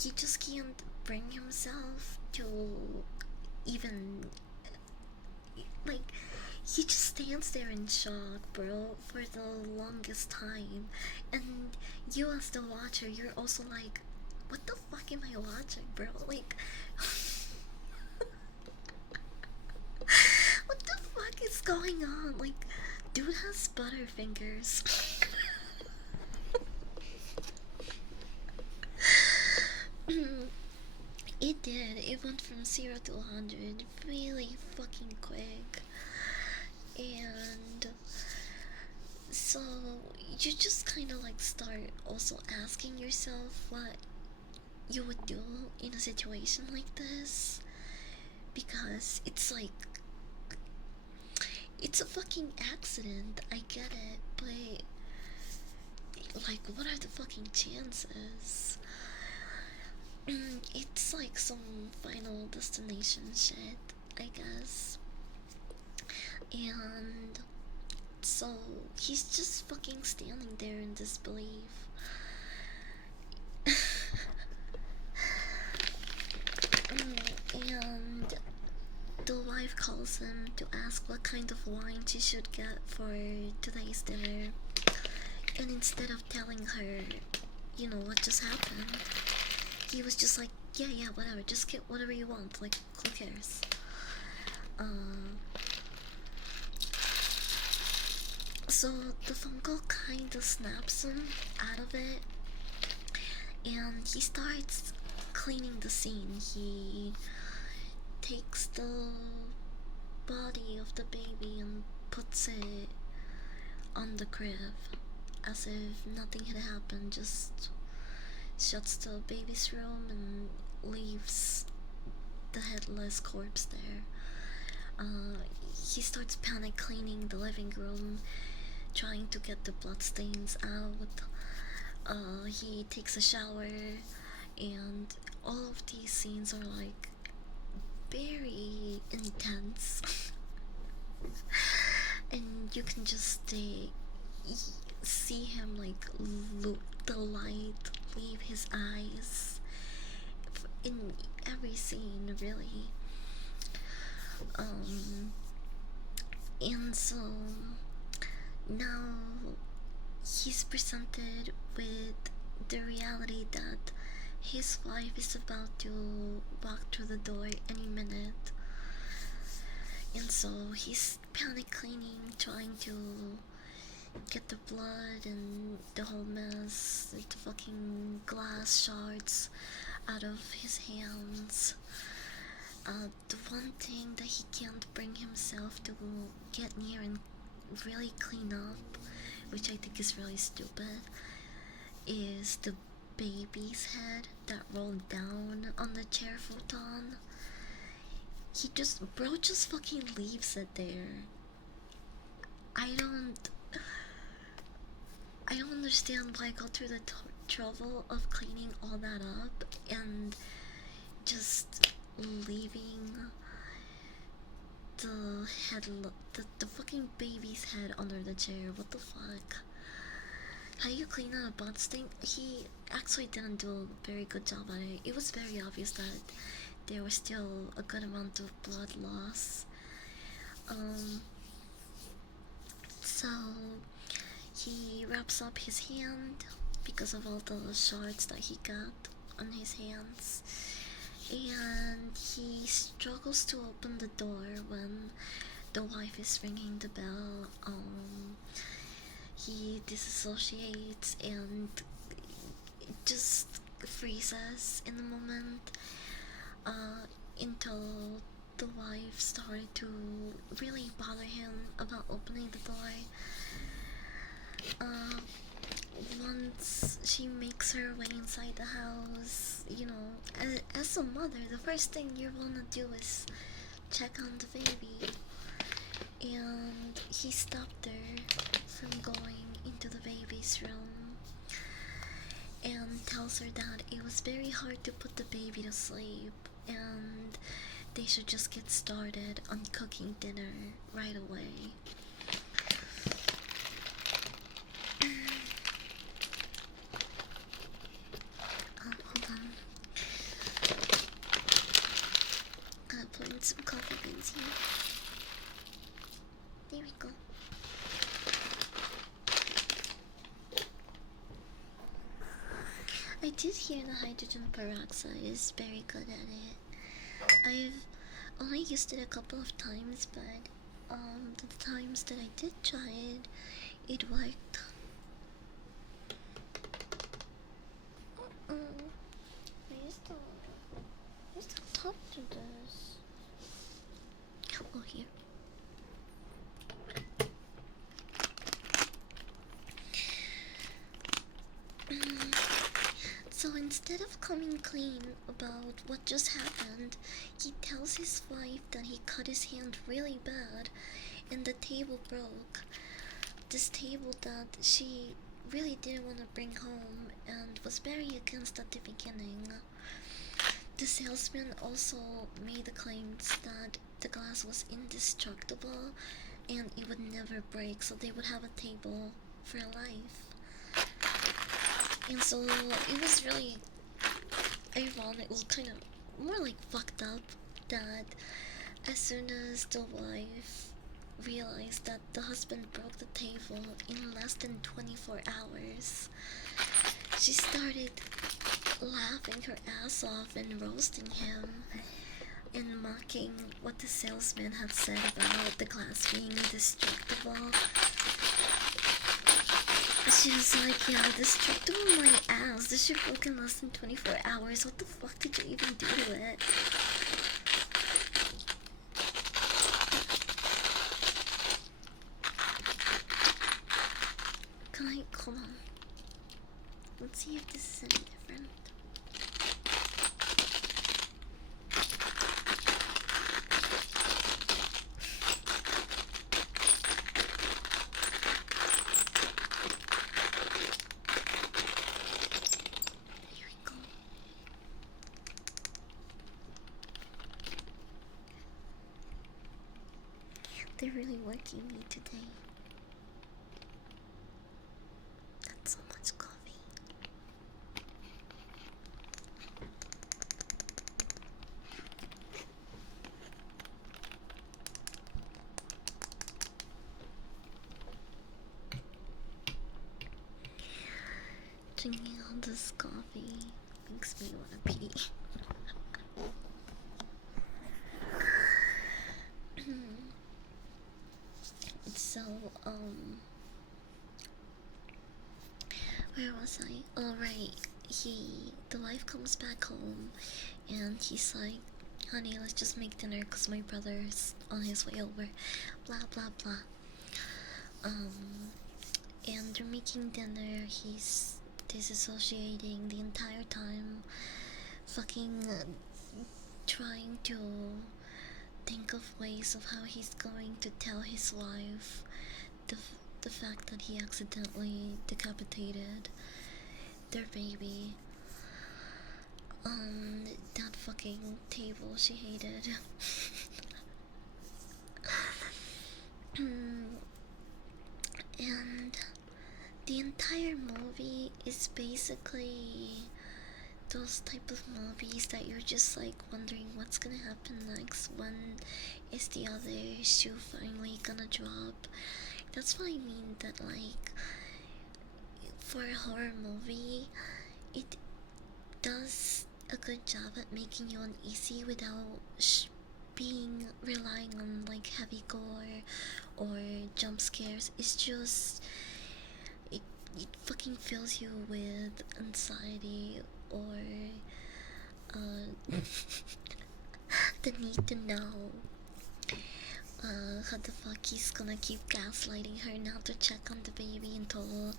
he just can't bring himself to even, like, he just stands there in shock, bro, for the longest time. And you as the watcher, you're also like, what the fuck am I watching, bro? Like, what the fuck is going on? Like, dude has butterfingers. It did. It went from 0 to 100 really fucking quick. And so you just kind of like start also asking yourself what you would do in a situation like this, because it's like, it's a fucking accident, I get it, but like, what are the fucking chances? It's like some Final Destination shit, I guess. And so he's just fucking standing there in disbelief. And the wife calls him to ask what kind of wine she should get for today's dinner. And instead of telling her, what just happened, he was just like, yeah, whatever, just get whatever you want, like, who cares? So the phone call kinda snaps him out of it, and he starts cleaning the scene. He takes the body of the baby and puts it on the crib as if nothing had happened, just shuts the baby's room and leaves the headless corpse there. He starts panic cleaning the living room, trying to get the bloodstains out. He takes a shower, and all of these scenes are like very intense. And you can just see him like the light leave his eyes in every scene, really. And so now he's presented with the reality that his wife is about to walk through the door any minute. And so he's panic cleaning, trying to get the blood and the whole mess, the fucking glass shards out of his hands. The one thing that he can't bring himself to get near and really clean up, which I think is really stupid, is the baby's head that rolled down on the chair futon. Bro just fucking leaves it there. I don't understand why I go through the trouble of cleaning all that up and just leaving the head, the fucking baby's head under the chair. What the fuck? How do you clean out a blood stain? He actually didn't do a very good job at it. It was very obvious that there was still a good amount of blood loss. So he wraps up his hand because of all the shards that he got on his hands, and he struggles to open the door when the wife is ringing the bell. He disassociates and just freezes in the moment until the wife started to really bother him about opening the door. Once she makes her way inside the house, you know, as a mother, the first thing you wanna do is check on the baby. And he stopped her from going into the baby's room and tells her that it was very hard to put the baby to sleep and they should just get started on cooking dinner right away. Hold on. Gotta put in some coffee beans here. There we go. I did hear the hydrogen peroxide is very good at it. I've only used it a couple of times, but the times that I did try it, it worked. Where's the top to this? Oh, here. So instead of coming clean about what just happened, he tells his wife that he cut his hand really bad and the table broke. This table that she really didn't want to bring home and was very against at the beginning. The salesman also made the claims that the glass was indestructible and it would never break, so they would have a table for life. And so it was really ironic, well, kind of more like fucked up, that as soon as the wife realized that the husband broke the table in less than 24 hours, she started laughing her ass off and roasting him and mocking what the salesman had said about the glass being indestructible. She was like, yeah, destructible my ass. This shit broke in less than 24 hours. What the fuck did you even do to it? Hold on. Let's see if this is any different. They're really working me today. That's so much coffee. Drinking all this coffee makes me wanna pee. So, where was I? Oh, right. The wife comes back home and he's like, honey, let's just make dinner because my brother's on his way over. Blah, blah, blah. And they're making dinner. He's disassociating the entire time. Fucking trying to think of ways of how he's going to tell his wife the fact that he accidentally decapitated their baby. That fucking table she hated. And the entire movie is basically those type of movies that you're just like wondering what's gonna happen next. When is the other shoe finally gonna drop? That's what I mean, that like for a horror movie it does a good job at making you uneasy without being relying on like heavy gore or jump scares. It's just it fucking fills you with anxiety or the need to know how the fuck he's gonna keep gaslighting her not to check on the baby until,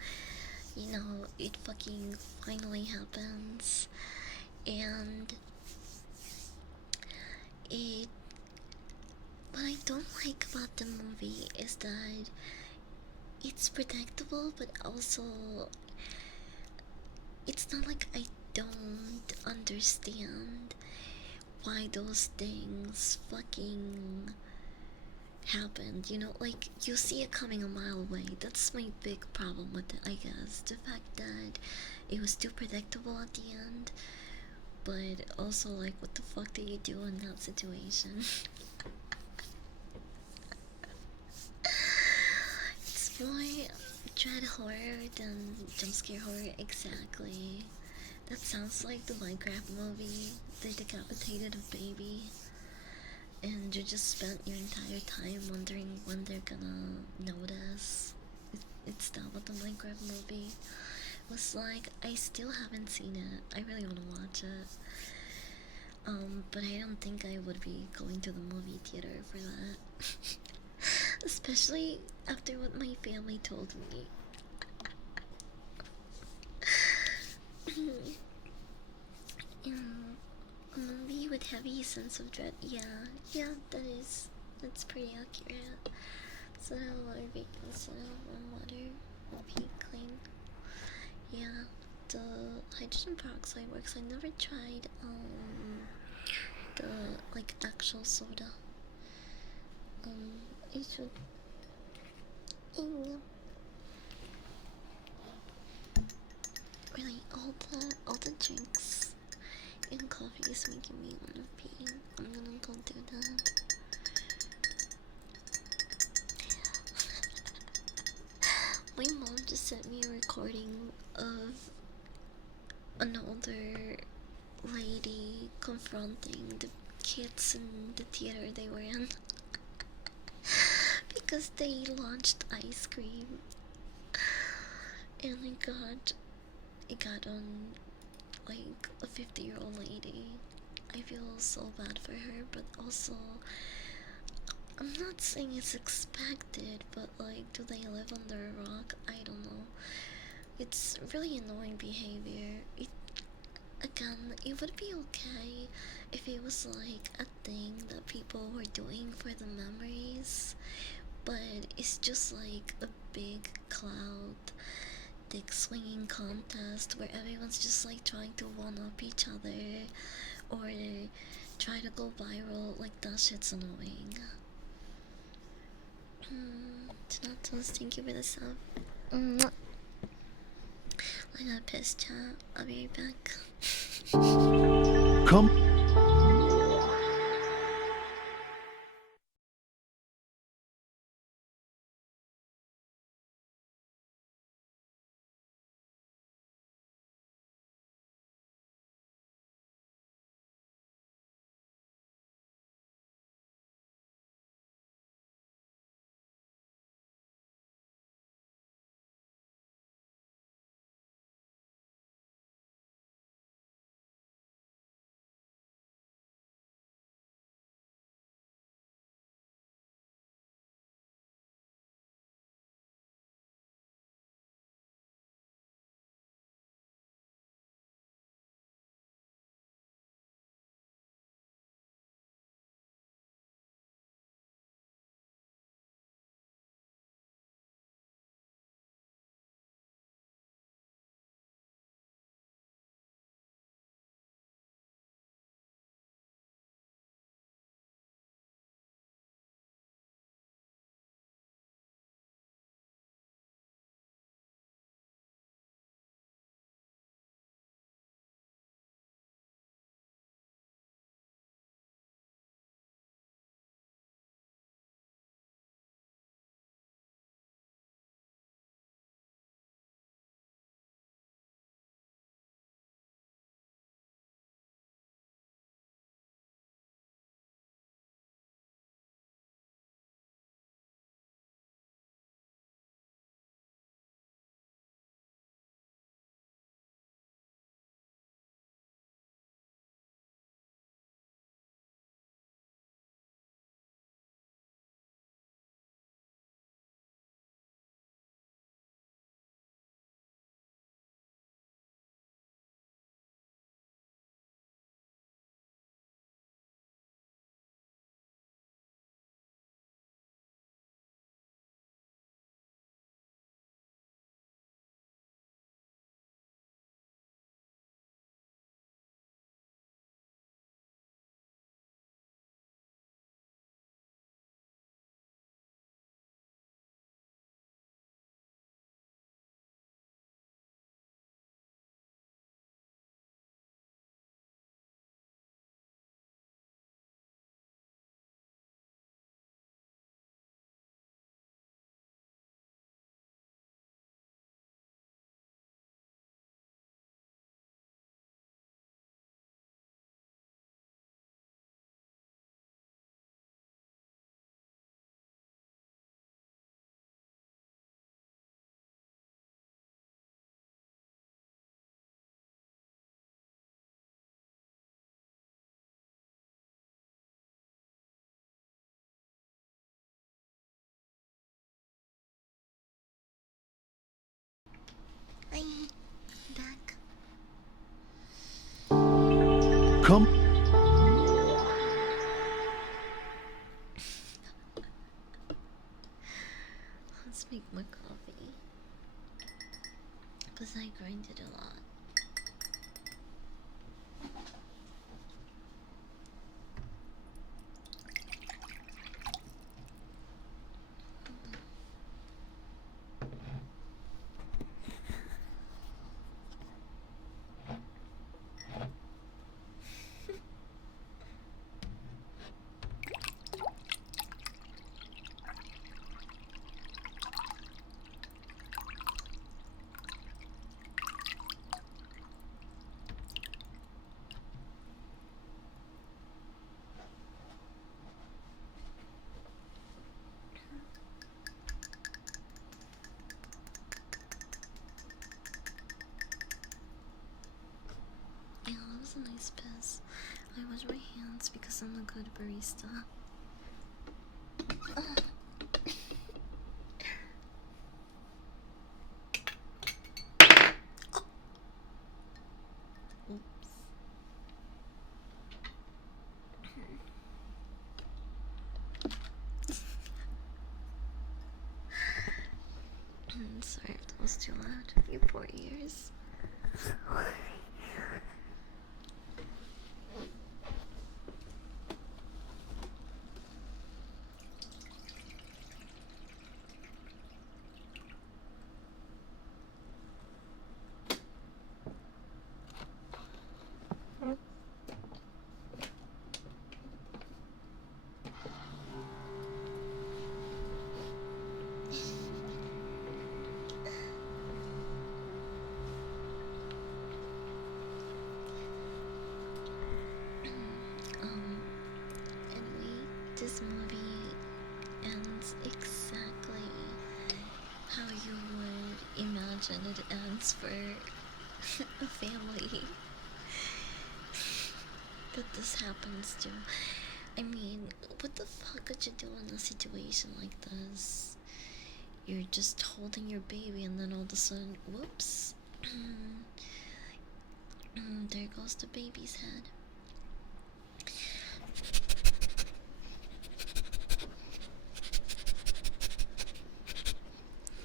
you know, it fucking finally happens. And what I don't like about the movie is that it's predictable, but also it's not like I don't understand why those things fucking happened, you know, like you see it coming a mile away. That's my big problem with it, I guess. The fact that it was too predictable at the end, but also like what the fuck do you do in that situation? It's more dread horror than jump scare horror, exactly. That sounds like the Minecraft movie. They decapitated a baby and you just spent your entire time wondering when they're gonna notice. It's that what the Minecraft movie was like. I still haven't seen it. I really want to watch it. But I don't think I would be going to the movie theater for that. Especially after what my family told me. A movie with heavy sense of dread. Yeah, that's pretty accurate. So now water bacon, so now warm water, be clean. Yeah, the hydrogen peroxide works. I never tried the like actual soda. It should. Really, all the drinks and coffee is making me wanna pee. I'm gonna go do that. My mom just sent me a recording of an older lady confronting the kids in the theater they were in because they launched ice cream, and it got on like a 50-year-old lady. I feel so bad for her, but also I'm not saying it's expected, but like, do they live under a rock? I don't know. It's really annoying behavior. It would be okay if it was like a thing that people were doing for the memories, but it's just like a big cloud dick swinging contest where everyone's just like trying to one up each other or try to go viral. Like, that shit's annoying. Donatos, thank you for the sub. Mwah. I got pissed, chat. I'll be right back. Come. Hi. Back. Come. Let's make more coffee. Because I grinded a lot. Yeah, that was a nice piss. I wash my hands because I'm a good barista. Oops. Sorry if that was too loud. You poor ears. imagine it ends for a family that this happens to. I mean, what the fuck could you do in a situation like this? You're just holding your baby and then all of a sudden, whoops. There goes the baby's head.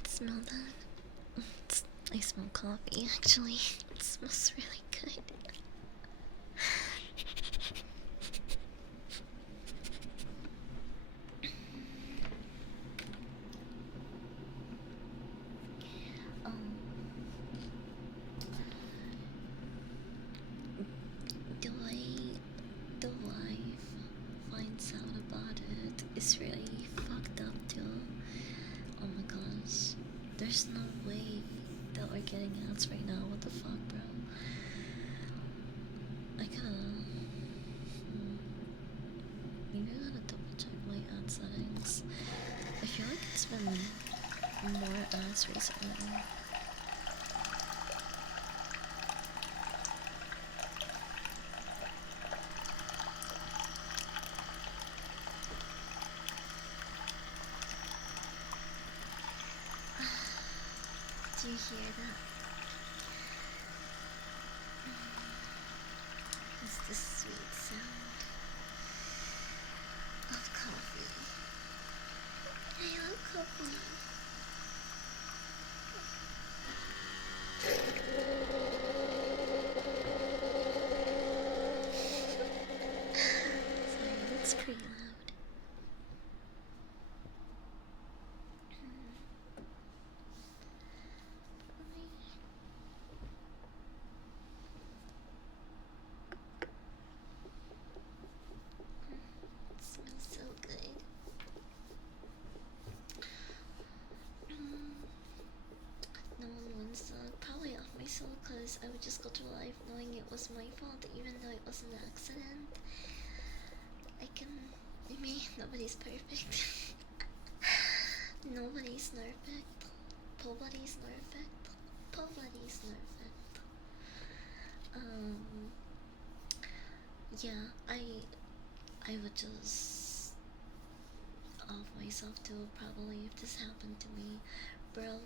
Smell that? I smell coffee actually. It smells really good. The way the wife finds out about it is really fucked up too. Oh my gosh. There's no way that we're getting ads right now. What the fuck, bro? I gotta... Maybe I gotta double check my ad settings. I feel like it's been more ads recently. Do you hear that? It's the sweet sound of coffee. I love coffee. Sorry, that's pretty loud. It smells so good. No one wants probably off myself because I would just go through life knowing it was my fault, even though it was an accident. I mean, nobody's perfect. Nobody's perfect. Nobody's perfect. Nobody's perfect. Yeah, I would just off myself too, probably, if this happened to me, bro.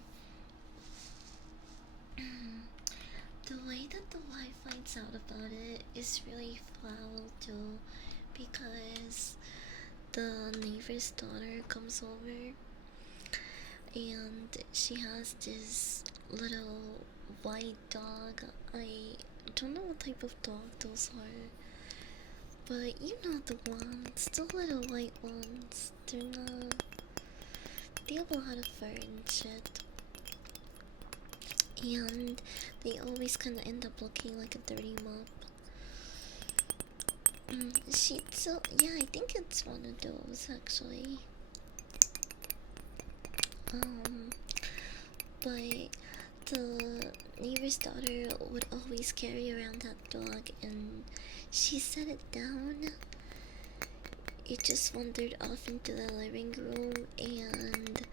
The way that the wife finds out about it is really foul too, because the neighbor's daughter comes over and she has this little white dog. I don't know what type of dog those are, but you know the ones, the little white ones. They're not. They have a lot of fur and shit, and they always kind of end up looking like a dirty mop. Yeah, I think it's one of those actually. But the neighbor's daughter would always carry around that dog, and she set it down. It just wandered off into the living room and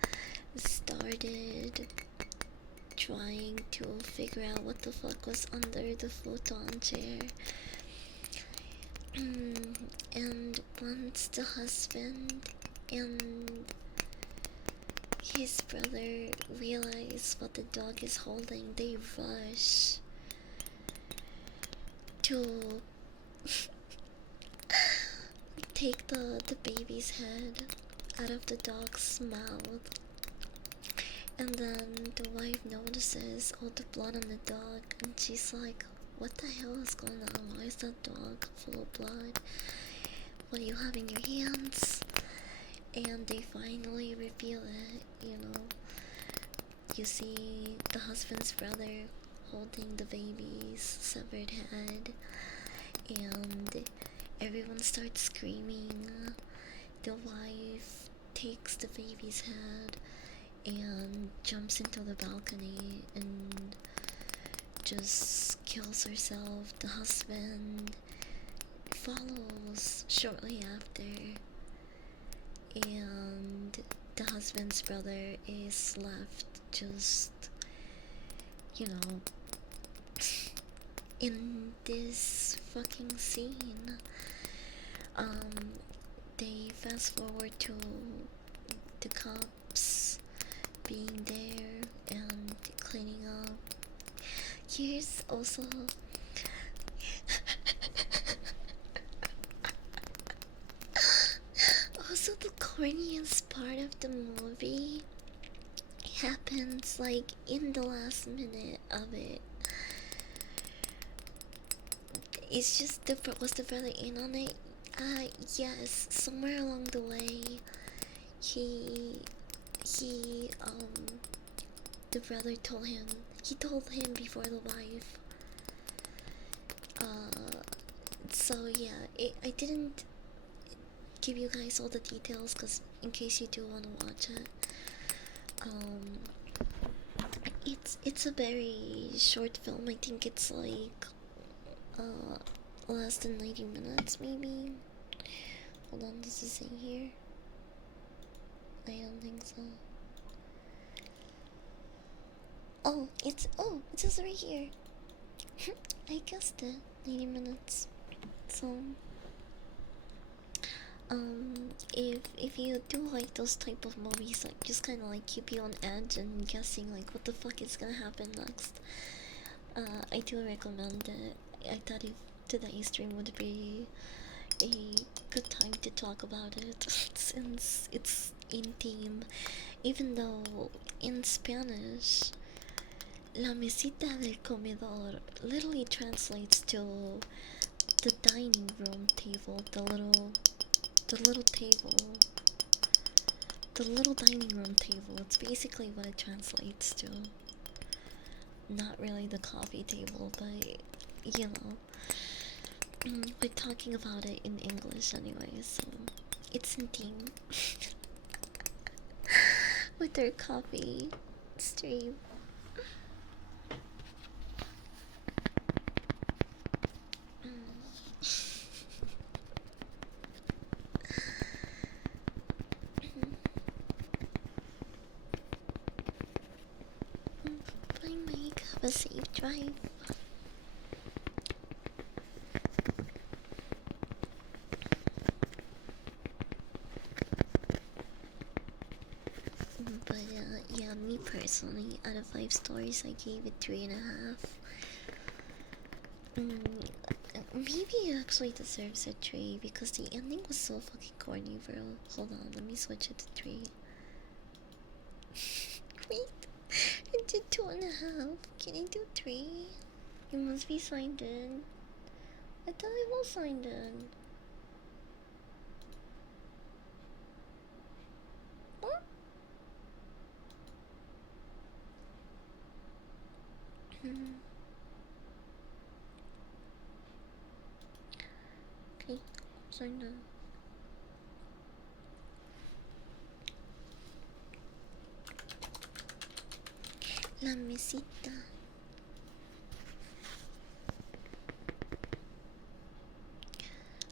started trying to figure out what the fuck was under the futon chair. And once the husband and his brother realize what the dog is holding, they rush to take the baby's head out of the dog's mouth. And then the wife notices all the blood on the dog, and she's like, what the hell is going on? Why is that dog full of blood? What do you have in your hands? And they finally reveal it, you know. You see the husband's brother holding the baby's severed head, and everyone starts screaming. The wife takes the baby's head and jumps into the balcony and just kills herself. The husband follows shortly after, and the husband's brother is left just you know, in this fucking scene, they fast forward to the cops being there and cleaning up. Here's also also the corniest part of the movie happens like in the last minute of it. It's just was the brother in on it? Yes, somewhere along the way, he, the brother told him, before the wife. So yeah, I didn't give you guys all the details, cause in case you do want to watch it. It's a very short film. I think it's like less than 90 minutes maybe. Hold on, does it say here? I don't think so. Oh, it says right here. I guessed it. 90 minutes. So if you do like those type of movies, like just kind of like keep you on edge and guessing like what the fuck is gonna happen next, I do recommend it. I thought if today's stream would be a good time to talk about it since it's in theme, even though in Spanish la mesita del comedor literally translates to the dining room table, the little table, the little dining room table. It's basically what it translates to. Not really the coffee table, but you know, we're talking about it in English anyway, so it's in theme with our coffee stream. Bye, Mike. Have a safe drive. But yeah, me personally, out of 5 stars, I gave it 3.5. Maybe it actually deserves a 3 because the ending was so fucking corny, bro. Hold on, let me switch it to 3. Wait, I did 2.5. Can I do 3? You must be signed in. I thought I was signed in. What? Okay, signed in. La mesita.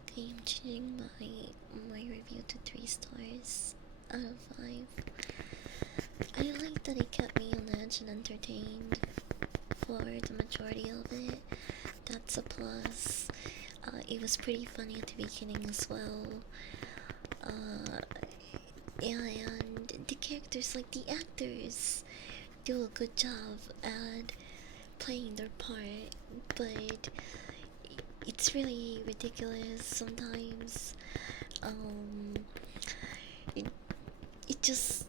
Okay, I'm changing my review to 3 stars out of 5. I like that it kept me on edge and entertained for the majority of it. That's a plus. It was pretty funny at the beginning as well. And the characters, like the actors, do a good job at playing their part, but it's really ridiculous sometimes. It just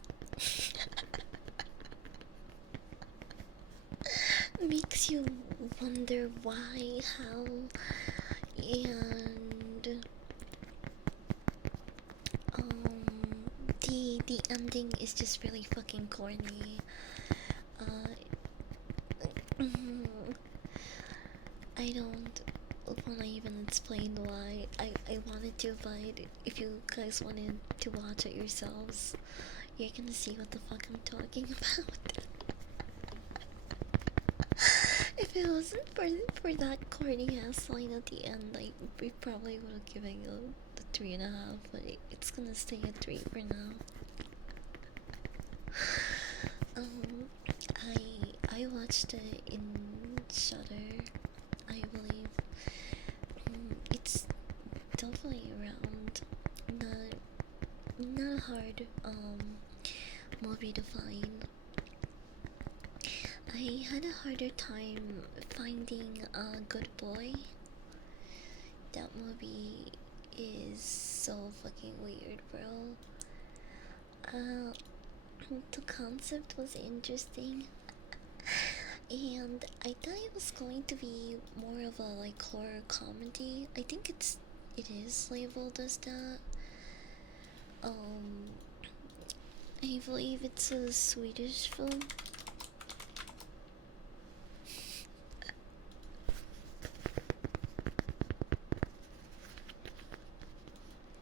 makes you wonder why, how, and the ending is just really fucking corny. I don't wanna even explain why. I wanted to, but if you guys wanted to watch it yourselves, you're gonna see what the fuck I'm talking about. If it wasn't for that corny ass line at the end, we probably would have given it the 3.5, but it's gonna stay at 3 for now. I watched it in Shudder, I believe. It's definitely around. Not a hard movie to find. I had a harder time finding a good boy. That movie is so fucking weird, bro. The concept was interesting, and I thought it was going to be more of a like horror comedy. I think it is labeled as that. I believe it's a Swedish film.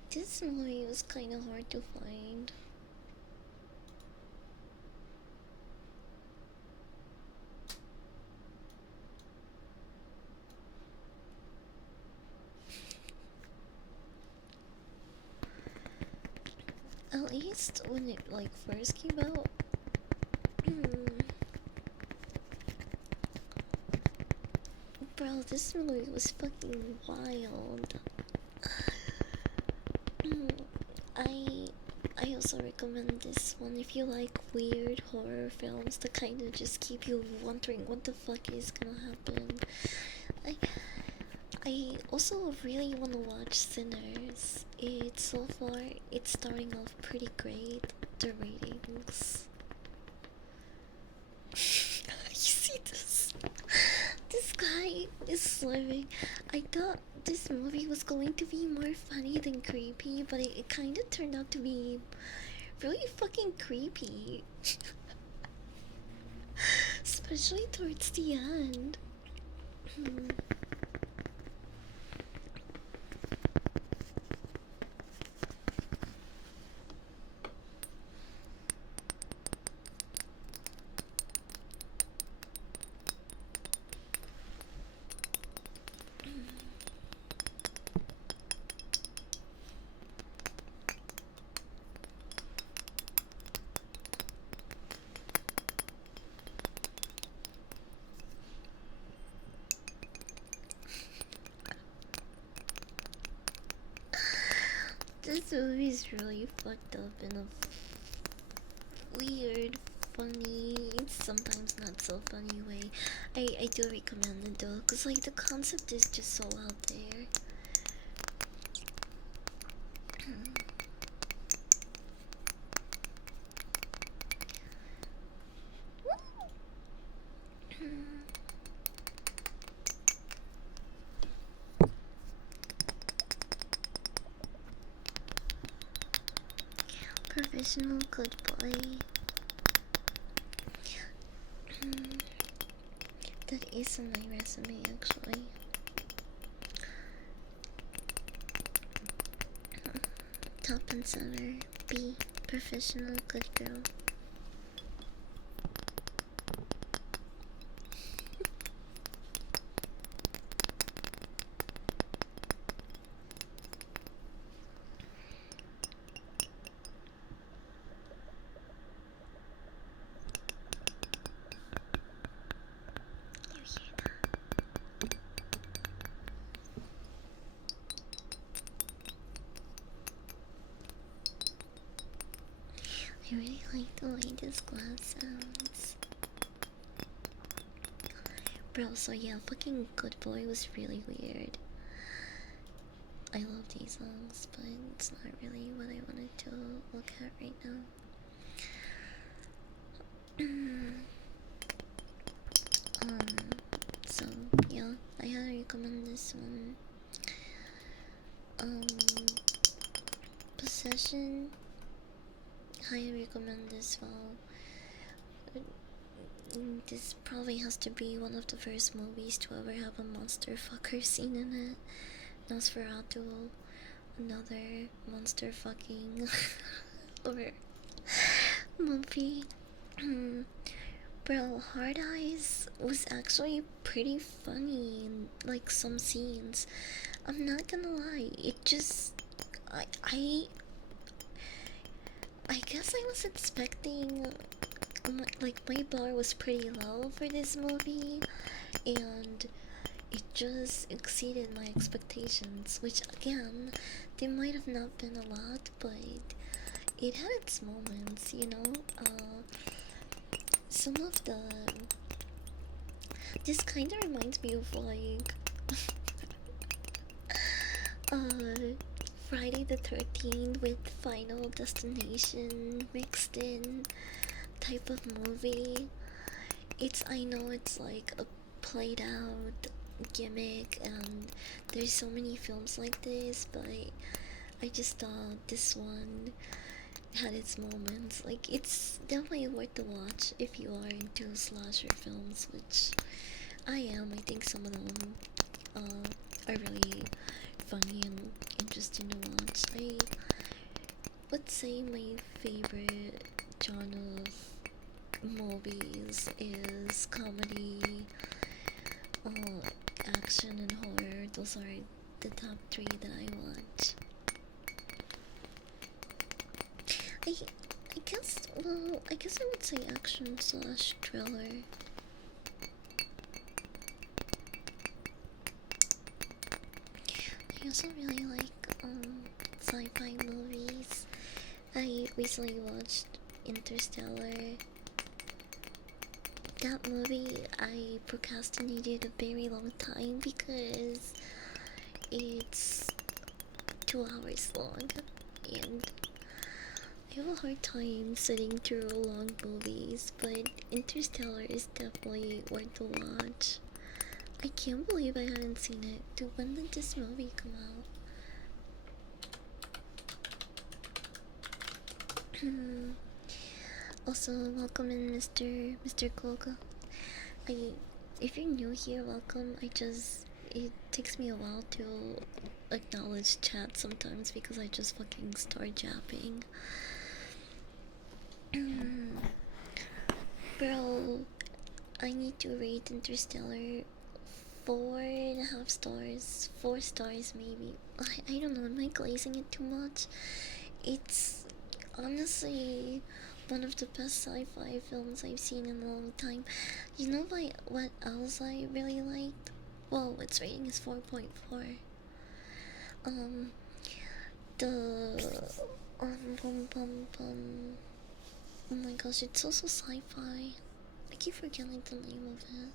This movie was kind of hard to find. At least when it like first came out. Bro, this movie was fucking wild. I also recommend this one if you like weird horror films that kind of just keep you wondering what the fuck is gonna happen. I also really want to watch Sinners. So far it's starting off pretty great, the ratings. You see this? This guy is swimming. I thought this movie was going to be more funny than creepy, but it kind of turned out to be really fucking creepy. Especially towards the end. This movie is really fucked up in a weird, funny, sometimes not so funny way. I do recommend it though, cause like the concept is just so out there. Professional good boy. That is on my resume actually. Top and center. B. Professional good girl. I really like the way this glass sounds. Bro, so yeah, fucking Good Boy was really weird. I love these songs, but it's not really what I wanted to look at right now. So yeah, I highly recommend this one. Possession, highly recommend this one. This probably has to be one of the first movies to ever have a monster fucker scene in it. Nosferatu, another monster fucking or movie. Bro, Hard Eyes was actually pretty funny in like some scenes. I'm not gonna lie, it just I guess I was expecting my bar was pretty low for this movie, and it just exceeded my expectations. Which again, they might have not been a lot, but it had its moments, you know. Some of the this kind of reminds me of like Friday the 13th with Final Destination mixed in type of movie. I know it's like a played out gimmick, and there's so many films like this, but I just thought this one had its moments. Like, it's definitely worth the watch if you are into slasher films, which I am. I think some of them are really funny and interesting to watch. I would say my favorite genre of movies is comedy, action, and horror. Those are the top three that I watch. I guess, well, I guess I would say action slash thriller. I also really like sci-fi movies. I recently watched Interstellar. That movie I procrastinated a very long time because it's 2 hours long, and I have a hard time sitting through long movies, but Interstellar is definitely worth the watch. I can't believe I hadn't seen it. Dude, when did this movie come out? Also, welcome in, Mr. Koga. If you're new here, welcome. It takes me a while to acknowledge chat sometimes because I just fucking start japping. Bro, I need to rate Interstellar 4.5 stars, 4 stars maybe. I don't know, am I glazing it too much? It's honestly one of the best sci-fi films I've seen in a long time. You know what else I really liked? Well, its rating is 4.4. The oh my gosh, it's also sci-fi. I keep forgetting the name of it.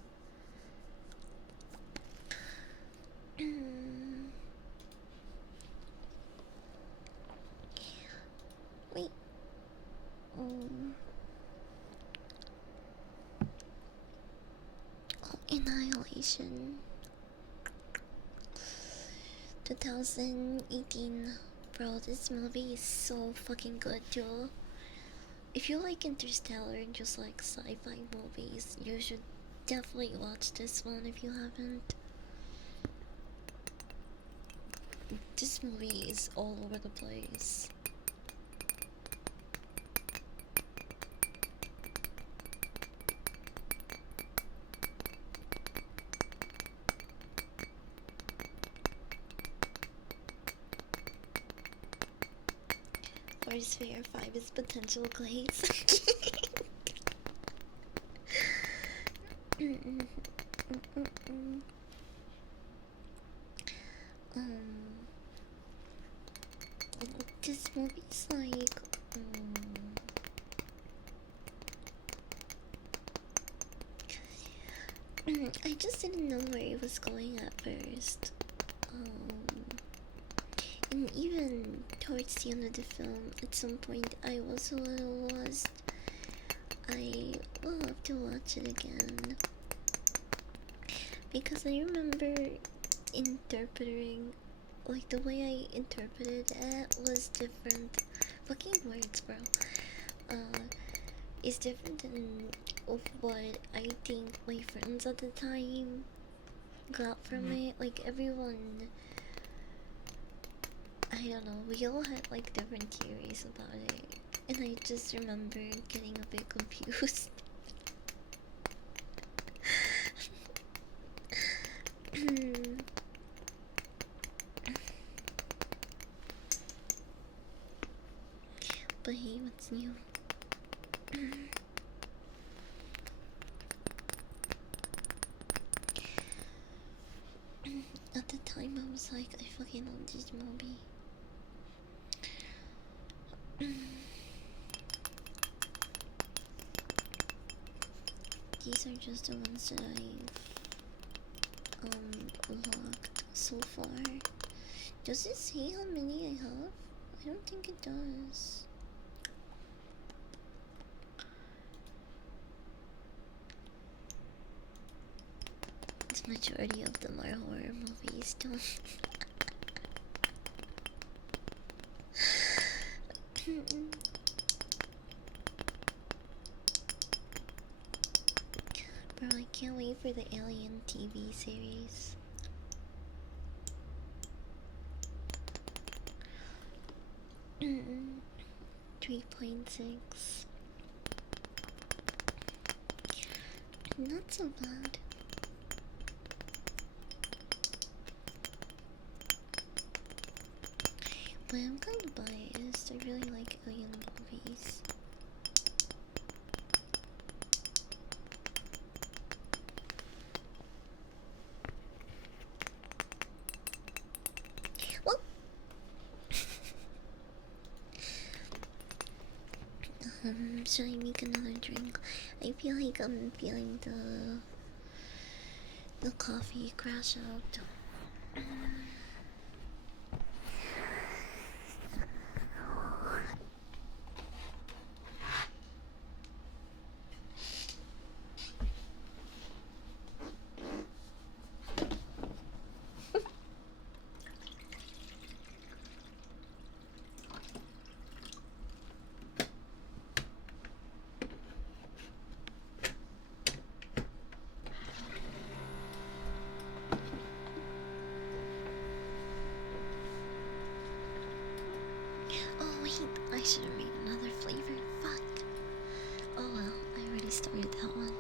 Wait. Annihilation. 2018. Bro, this movie is so fucking good too. If you like Interstellar and just like sci-fi movies, you should definitely watch this one if you haven't. This movie is all over the place. Sphere 5 is potential glaze. This movie's like I just didn't know where it was going at first. And even towards the end of the film, at some point I was a little lost. I will have to watch it again. Because I remember interpreting, like the way I interpreted it was different. Fucking words, bro. Is different than of what I think my friends at the time got from it. Like everyone, I don't know, we all had like different theories about it, and I just remember getting a bit confused. But hey, what's new? time I was like, I fucking love this movie. These are just the ones that I've unlocked so far. Does it say how many I have? I don't think it does. The majority of them are horror movies, don't. Bro, I can't wait for the Alien TV series. Mm-mm. 3.6. Not so bad. What I'm going to buy is I really like alien movies. Well, should I make another drink? I feel like I'm feeling the coffee crash out. Oh wait, I should have made another flavor. Fuck. Oh well, I already started that one.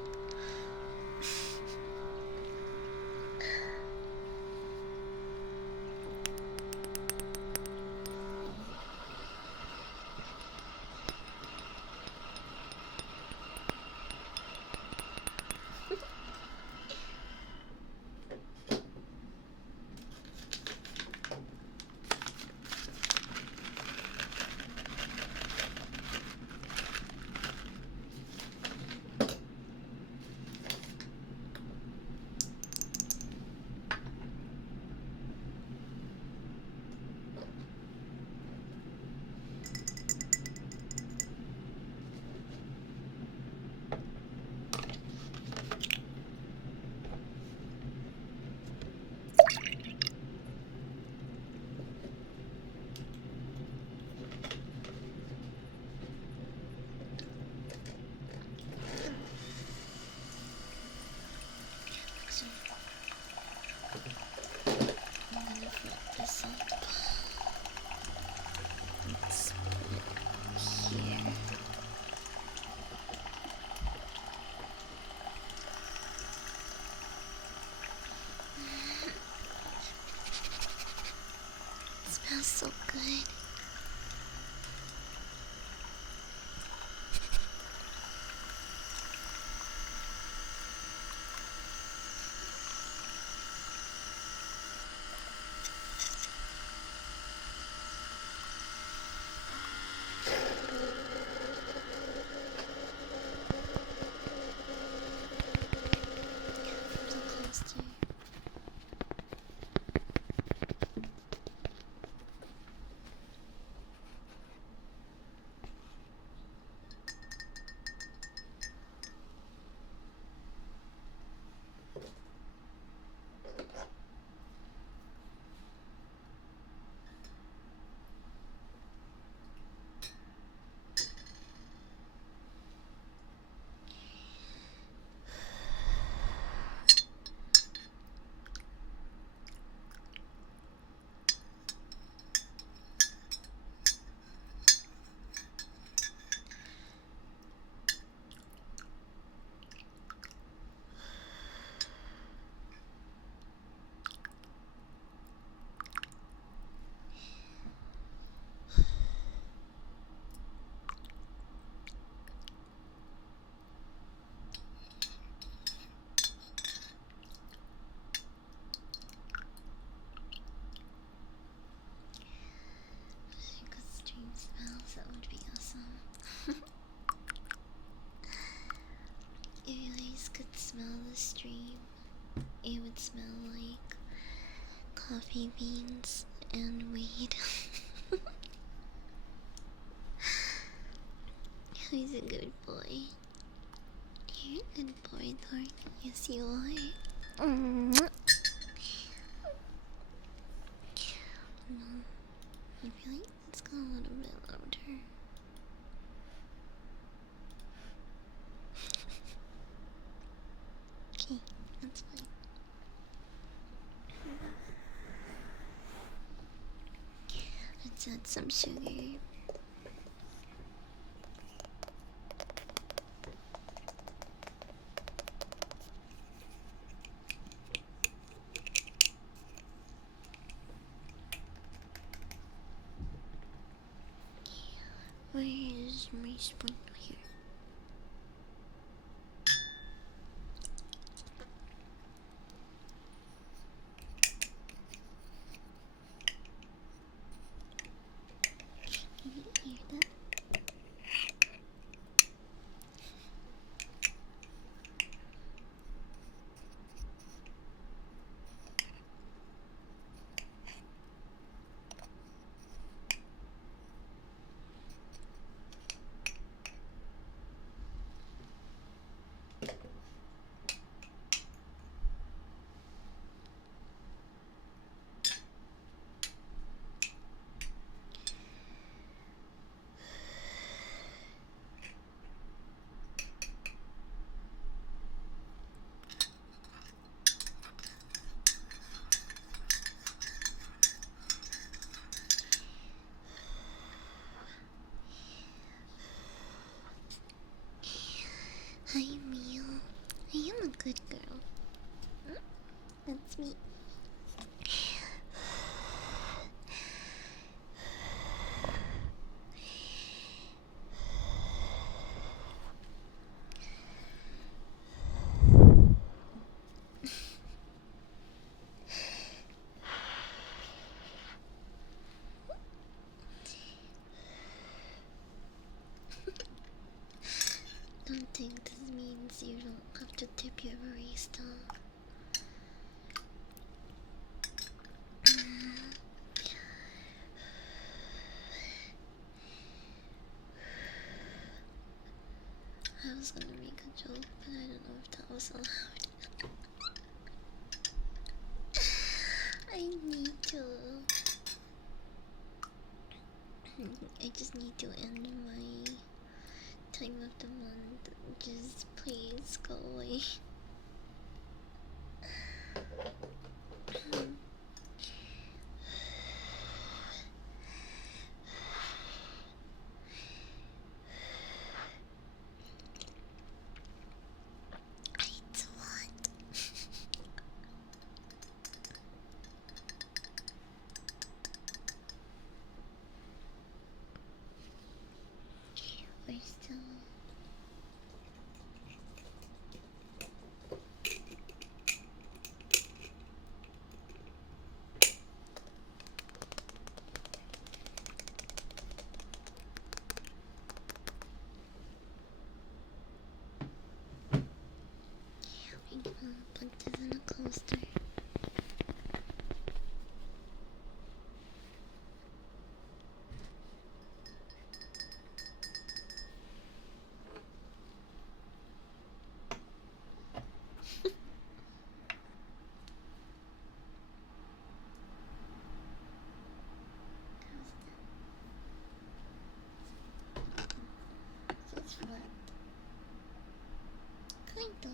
like coffee beans and weed. He's a good boy. You're a good boy, Thor. Yes, you are. No, I feel like let's go a little bit louder. Okay, that's fine. Let's add some sugar. Where is my spoon? Here. Can you hear that? Hi, Mio. I am a good girl. Huh? That's me. Don't think this means you don't have to tip your barista. I was gonna make a joke, but I don't know if that was allowed. I need to. I just need to end my time of the month. Just please go away. It's what? We're still. We can put this in a coaster. It's flat. Kind of.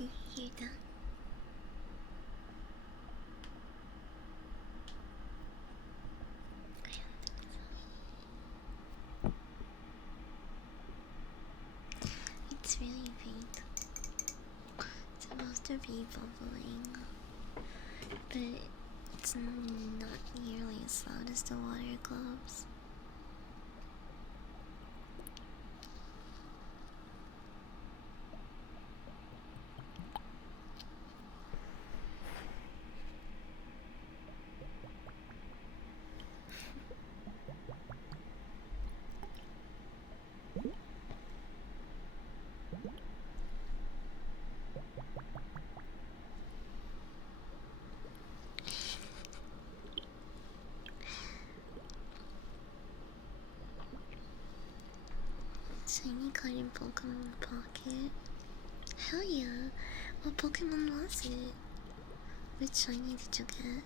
You hear that? It's really faint. It's supposed to be bubbling, but it's not nearly as loud as the water globes. shiny card in Pokemon Pocket. Hell yeah. What Pokemon was it? Which shiny did you get?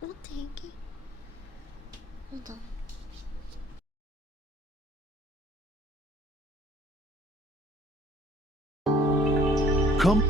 We'll take it. Hold on. Come.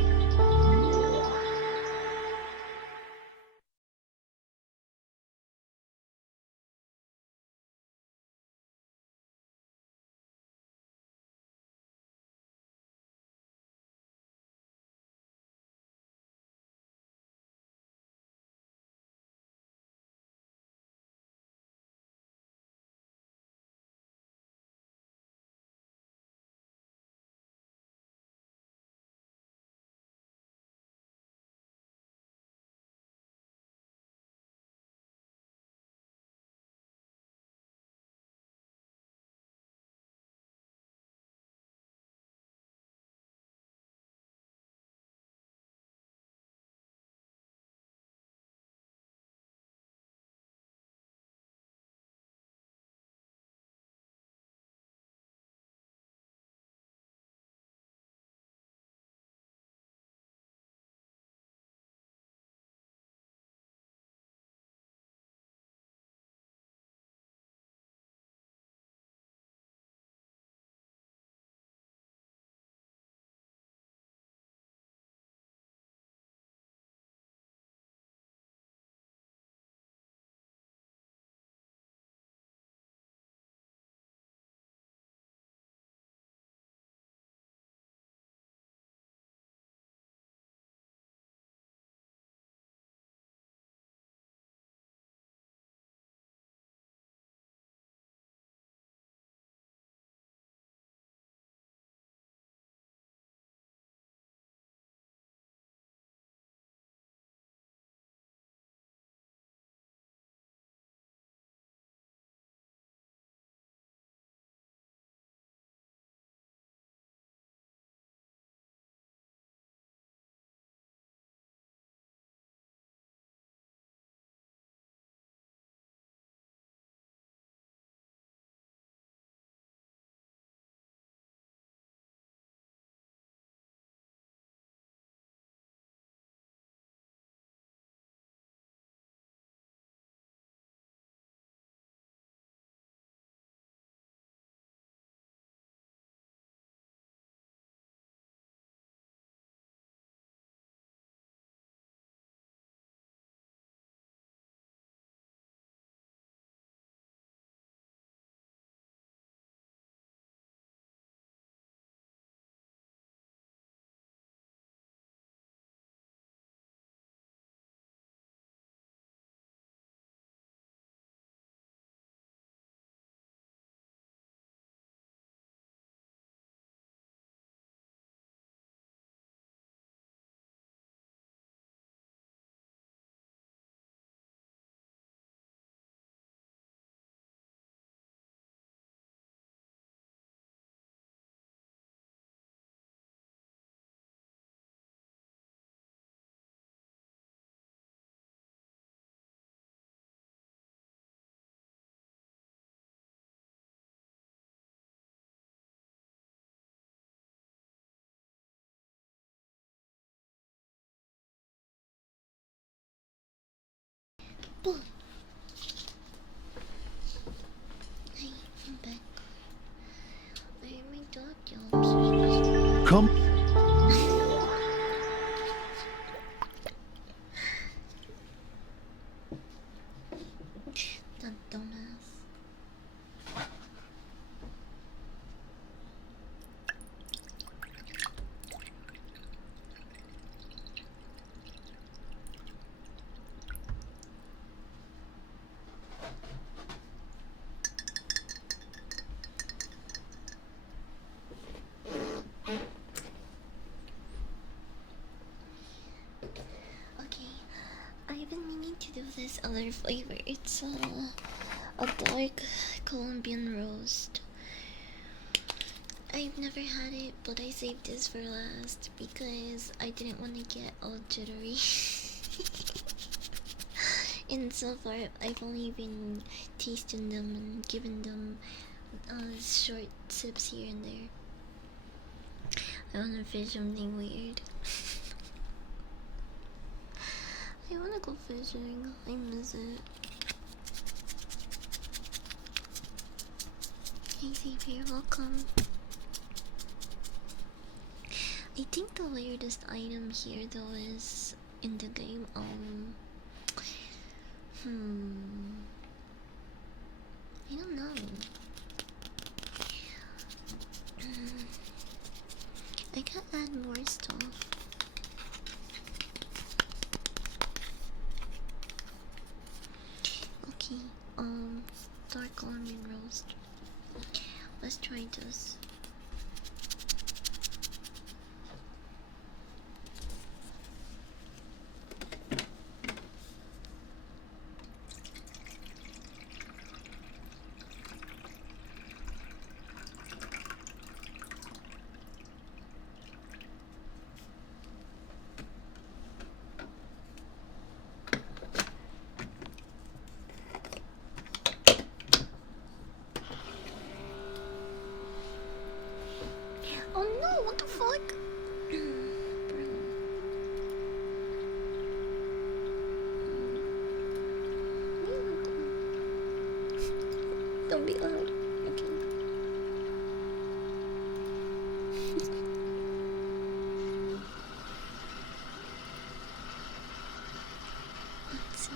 Boom. Hey, I'm back. I made dog jobs. Come. That dumbass. Okay, I've been meaning to do this other flavor. It's a dark Colombian roast I've never had it, but I saved this for last because I didn't want to get all jittery. And so far, I've only been tasting them and giving them short sips here and there. I wanna fish something weird. I wanna go fishing. I miss it. Hey Xavier, welcome. I think the weirdest item here though is in the game, I don't know. I can add more stuff. Okay, dark almond roast. Let's try this. Oh no, what the fuck? Don't be loud. Okay. Let's see.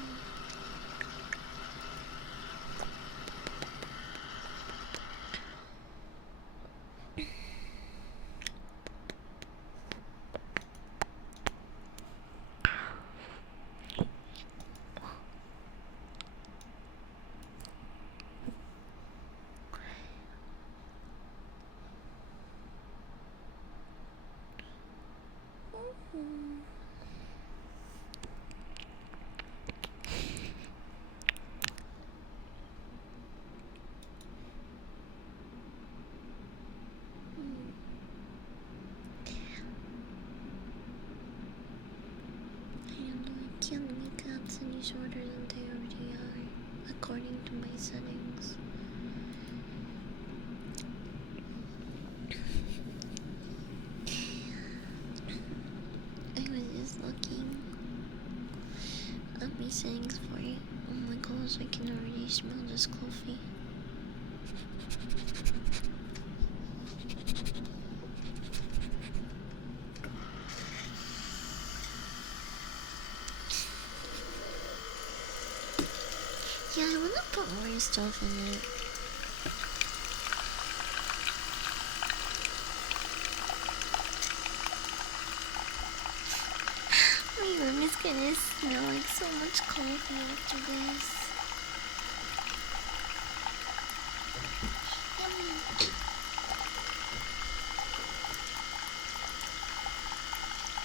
I can't make ads any shorter than they already are, according to my settings. I was just looking at my settings for it. Oh my gosh, I can already smell this coffee. Yeah, I wanna put more stuff in it. My room is gonna smell like so much coffee after this. Yummy.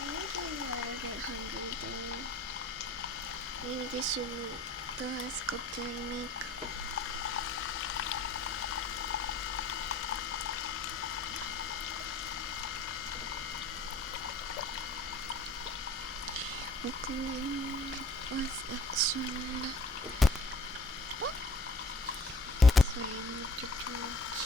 I get hungry though. Maybe this should be the last cup to make. Was action. What? Sorry, I moved it too much.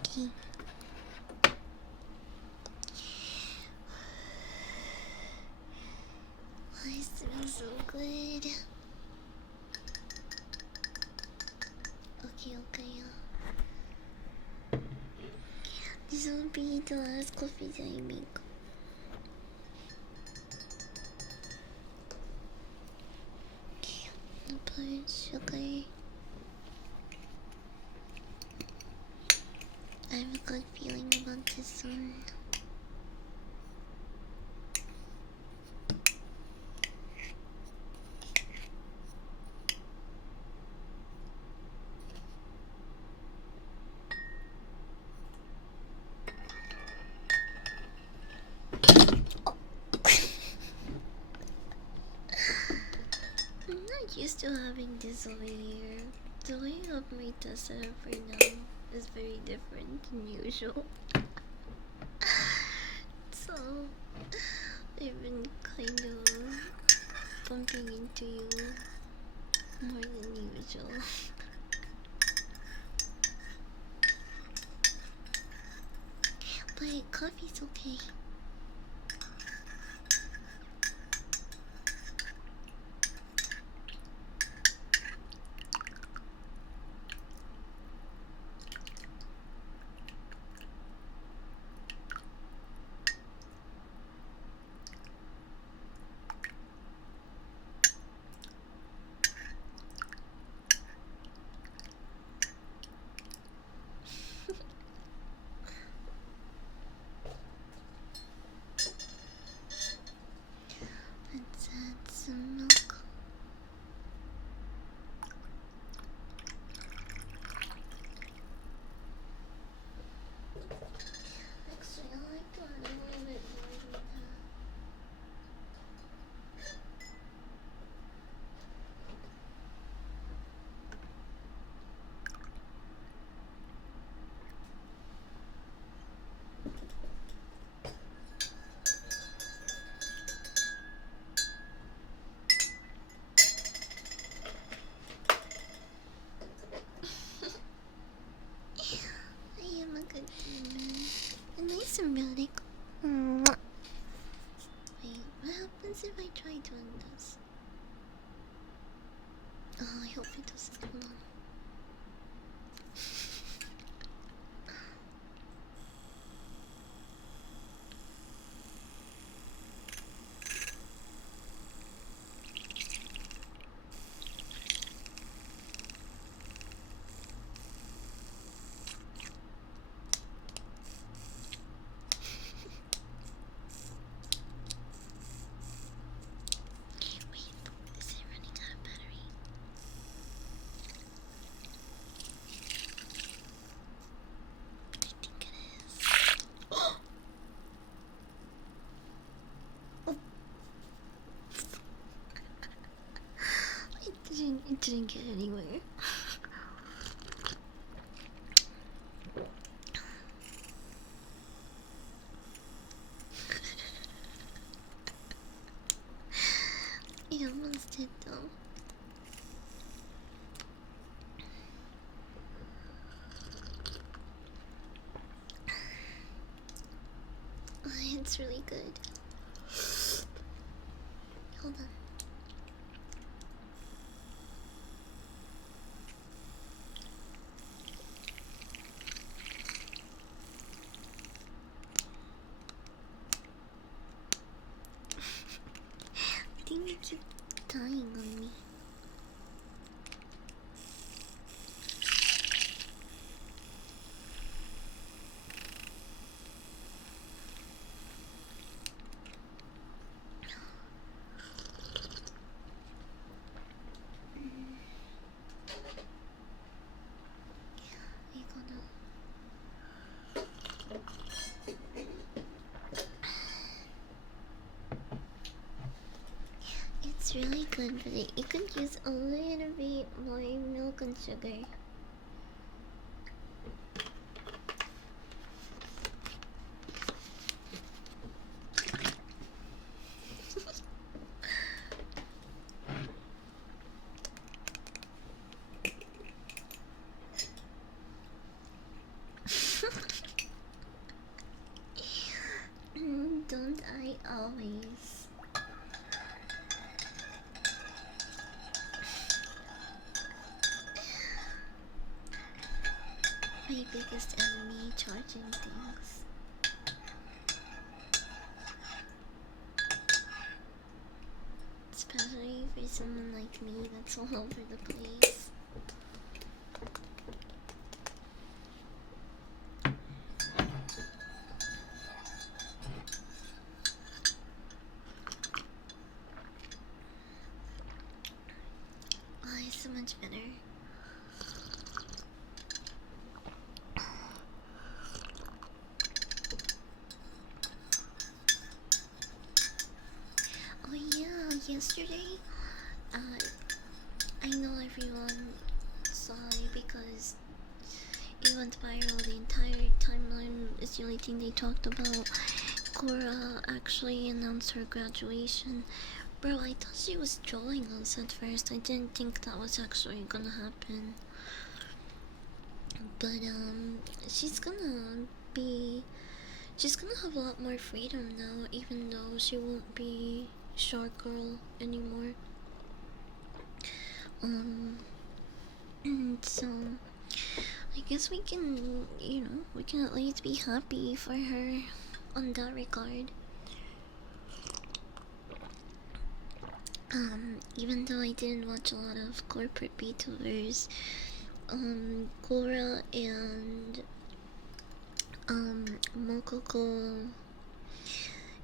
Okay. Why is it so good? Okay. This will be the last coffee that I make. I'll put sugar. I have a good feeling about this one. used to having this over here. The way I have my test set up right now is very different than usual. So I've been kind of bumping into you more than usual. But coffee's okay. Let's add some milk. Actually, I like to add a little bit more than that. I am a good human. And nice and really cool. Wait, what happens if I try doing this? Oh, I hope it doesn't. Hold on. Wait, is it running out of battery? I think it is. Oh! It didn't get anywhere. It almost did though. It's really good. Hold on. I think you keep dying on me. I gotta. It's really good, but it could use a little bit more milk and sugar. Don't I always? My biggest enemy, charging things. Especially for someone like me that's all over the place. Oh, it's so much better. Oh yeah, yesterday, because it went viral. The entire timeline is the only thing they talked about. Cora actually announced her graduation. Bro, I thought she was trolling us at first. I didn't think that was actually gonna happen. But she's gonna be she's gonna have a lot more freedom now, even though she won't be short girl anymore. Um so I guess we can, we can at least be happy for her on that regard. Even though I didn't watch a lot of corporate VTubers, Gora and Mokoko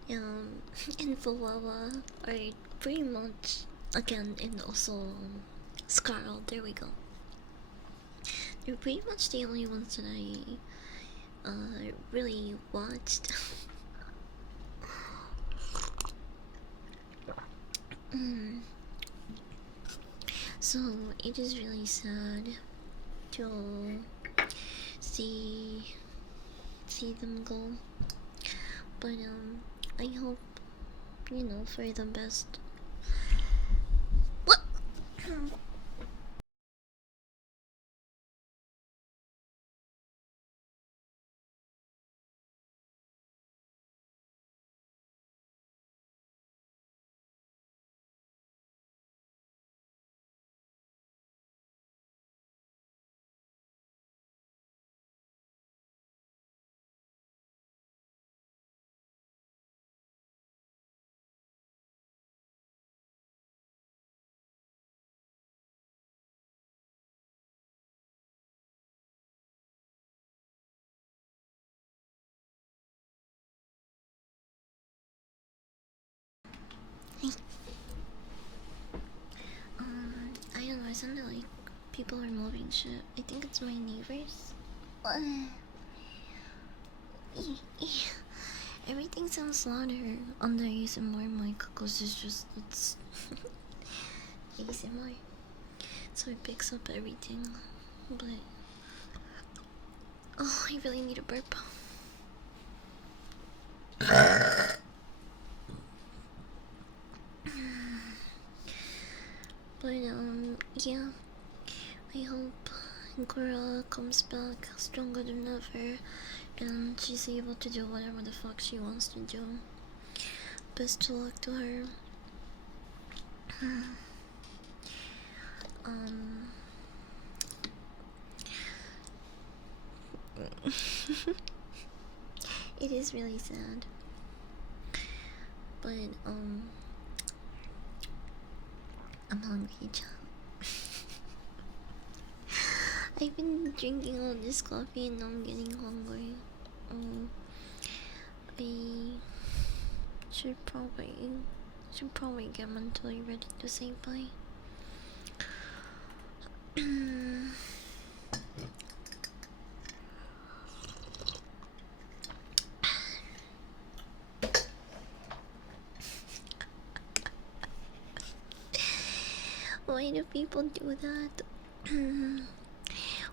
and Fawawa are pretty much, again, and also Scarl, there we go. They're pretty much the only ones that I really watched. So it is really sad to see them go, but I hope, for the best. What? I don't know, it sounded like people are moving shit. I think it's my neighbors. Everything sounds louder on the ASMR mic because it's ASMR. So it picks up everything. But, oh, I really need a burp. But, yeah. I hope Gora comes back stronger than ever and she's able to do whatever the fuck she wants to do. Best of luck to her. It is really sad. But, I'm hungry, I've been drinking all this coffee and now I'm getting hungry. I should probably get mentally ready to say bye. Why do people do that?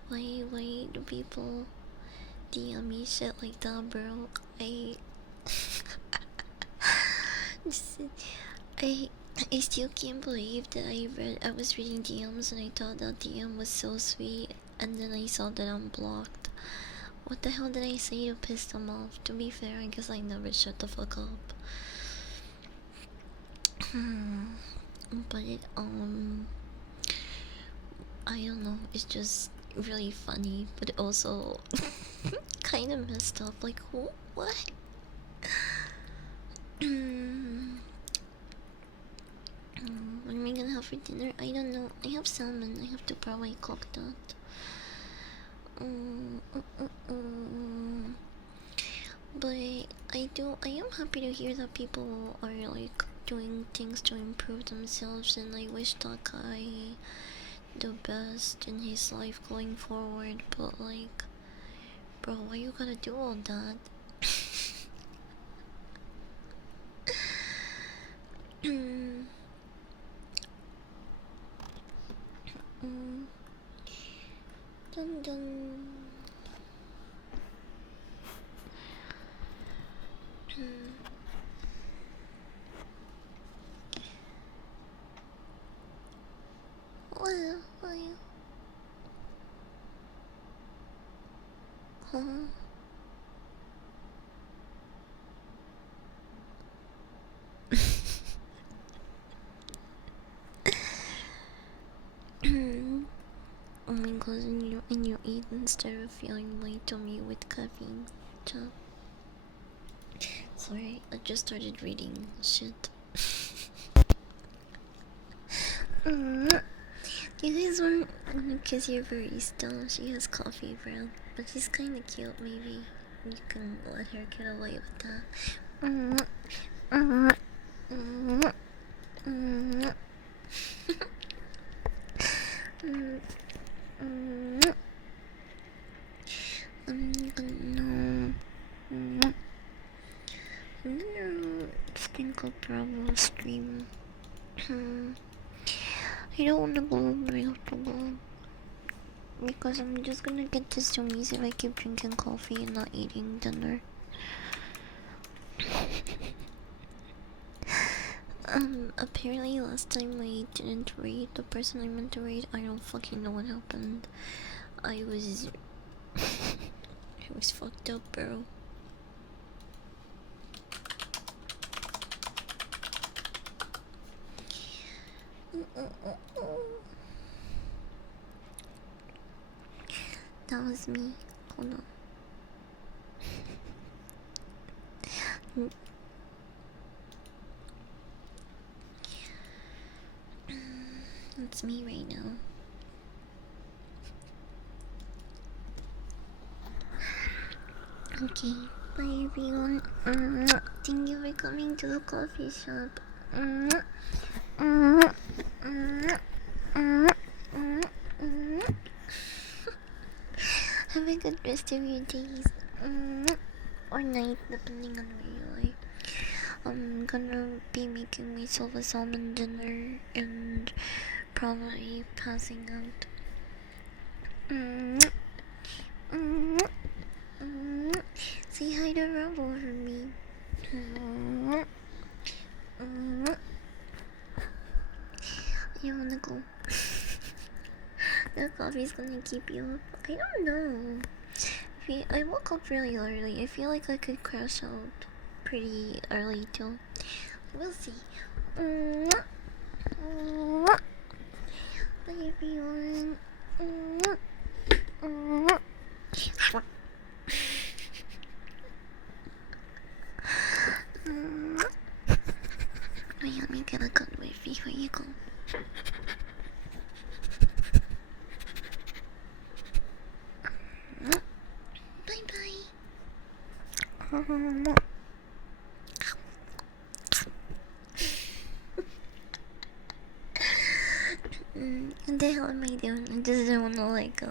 Why do people DM me shit like that, bro? Just, I I still can't believe that I was reading DMs and I thought that DM was so sweet, and then I saw that I'm blocked. What the hell did I say to piss them off? To be fair, I guess I never shut the fuck up. But I don't know, it's just really funny, but also kind of messed up. Like, what? What am I gonna have for dinner? I don't know. I have salmon. I have to probably cook that. But I am happy to hear that people are like doing things to improve themselves, and I wish that guy the best in his life going forward. But like, bro, why you gotta do all that? Dun dun. What? Huh? Oh my god, and you eat instead of feeling my tummy with caffeine. Chop. Sorry, I just started reading shit. You guys want to kiss your barista? She has coffee brown, but she's kinda cute. Maybe you can let her get away with that. I'm gonna sprinkle Bravo stream. I don't wanna go real to go because I'm just gonna get this zoomies if I keep drinking coffee and not eating dinner. Apparently last time I didn't raid the person I meant to raid. I don't fucking know what happened. I was fucked up, bro. That was me. Hold on. It's me right now. Okay, bye everyone. Thank you for coming to the coffee shop. Have a good rest of your days. Or night, depending on where you are. I'm gonna be making myself a salmon dinner and probably passing out. Say hi to Rumble for me. You wanna go? The coffee's gonna keep you up. I don't know. I woke up really early. I feel like I could crash out pretty early too. We'll see. Bye everyone. Let me get a good wave before you go. Bye bye.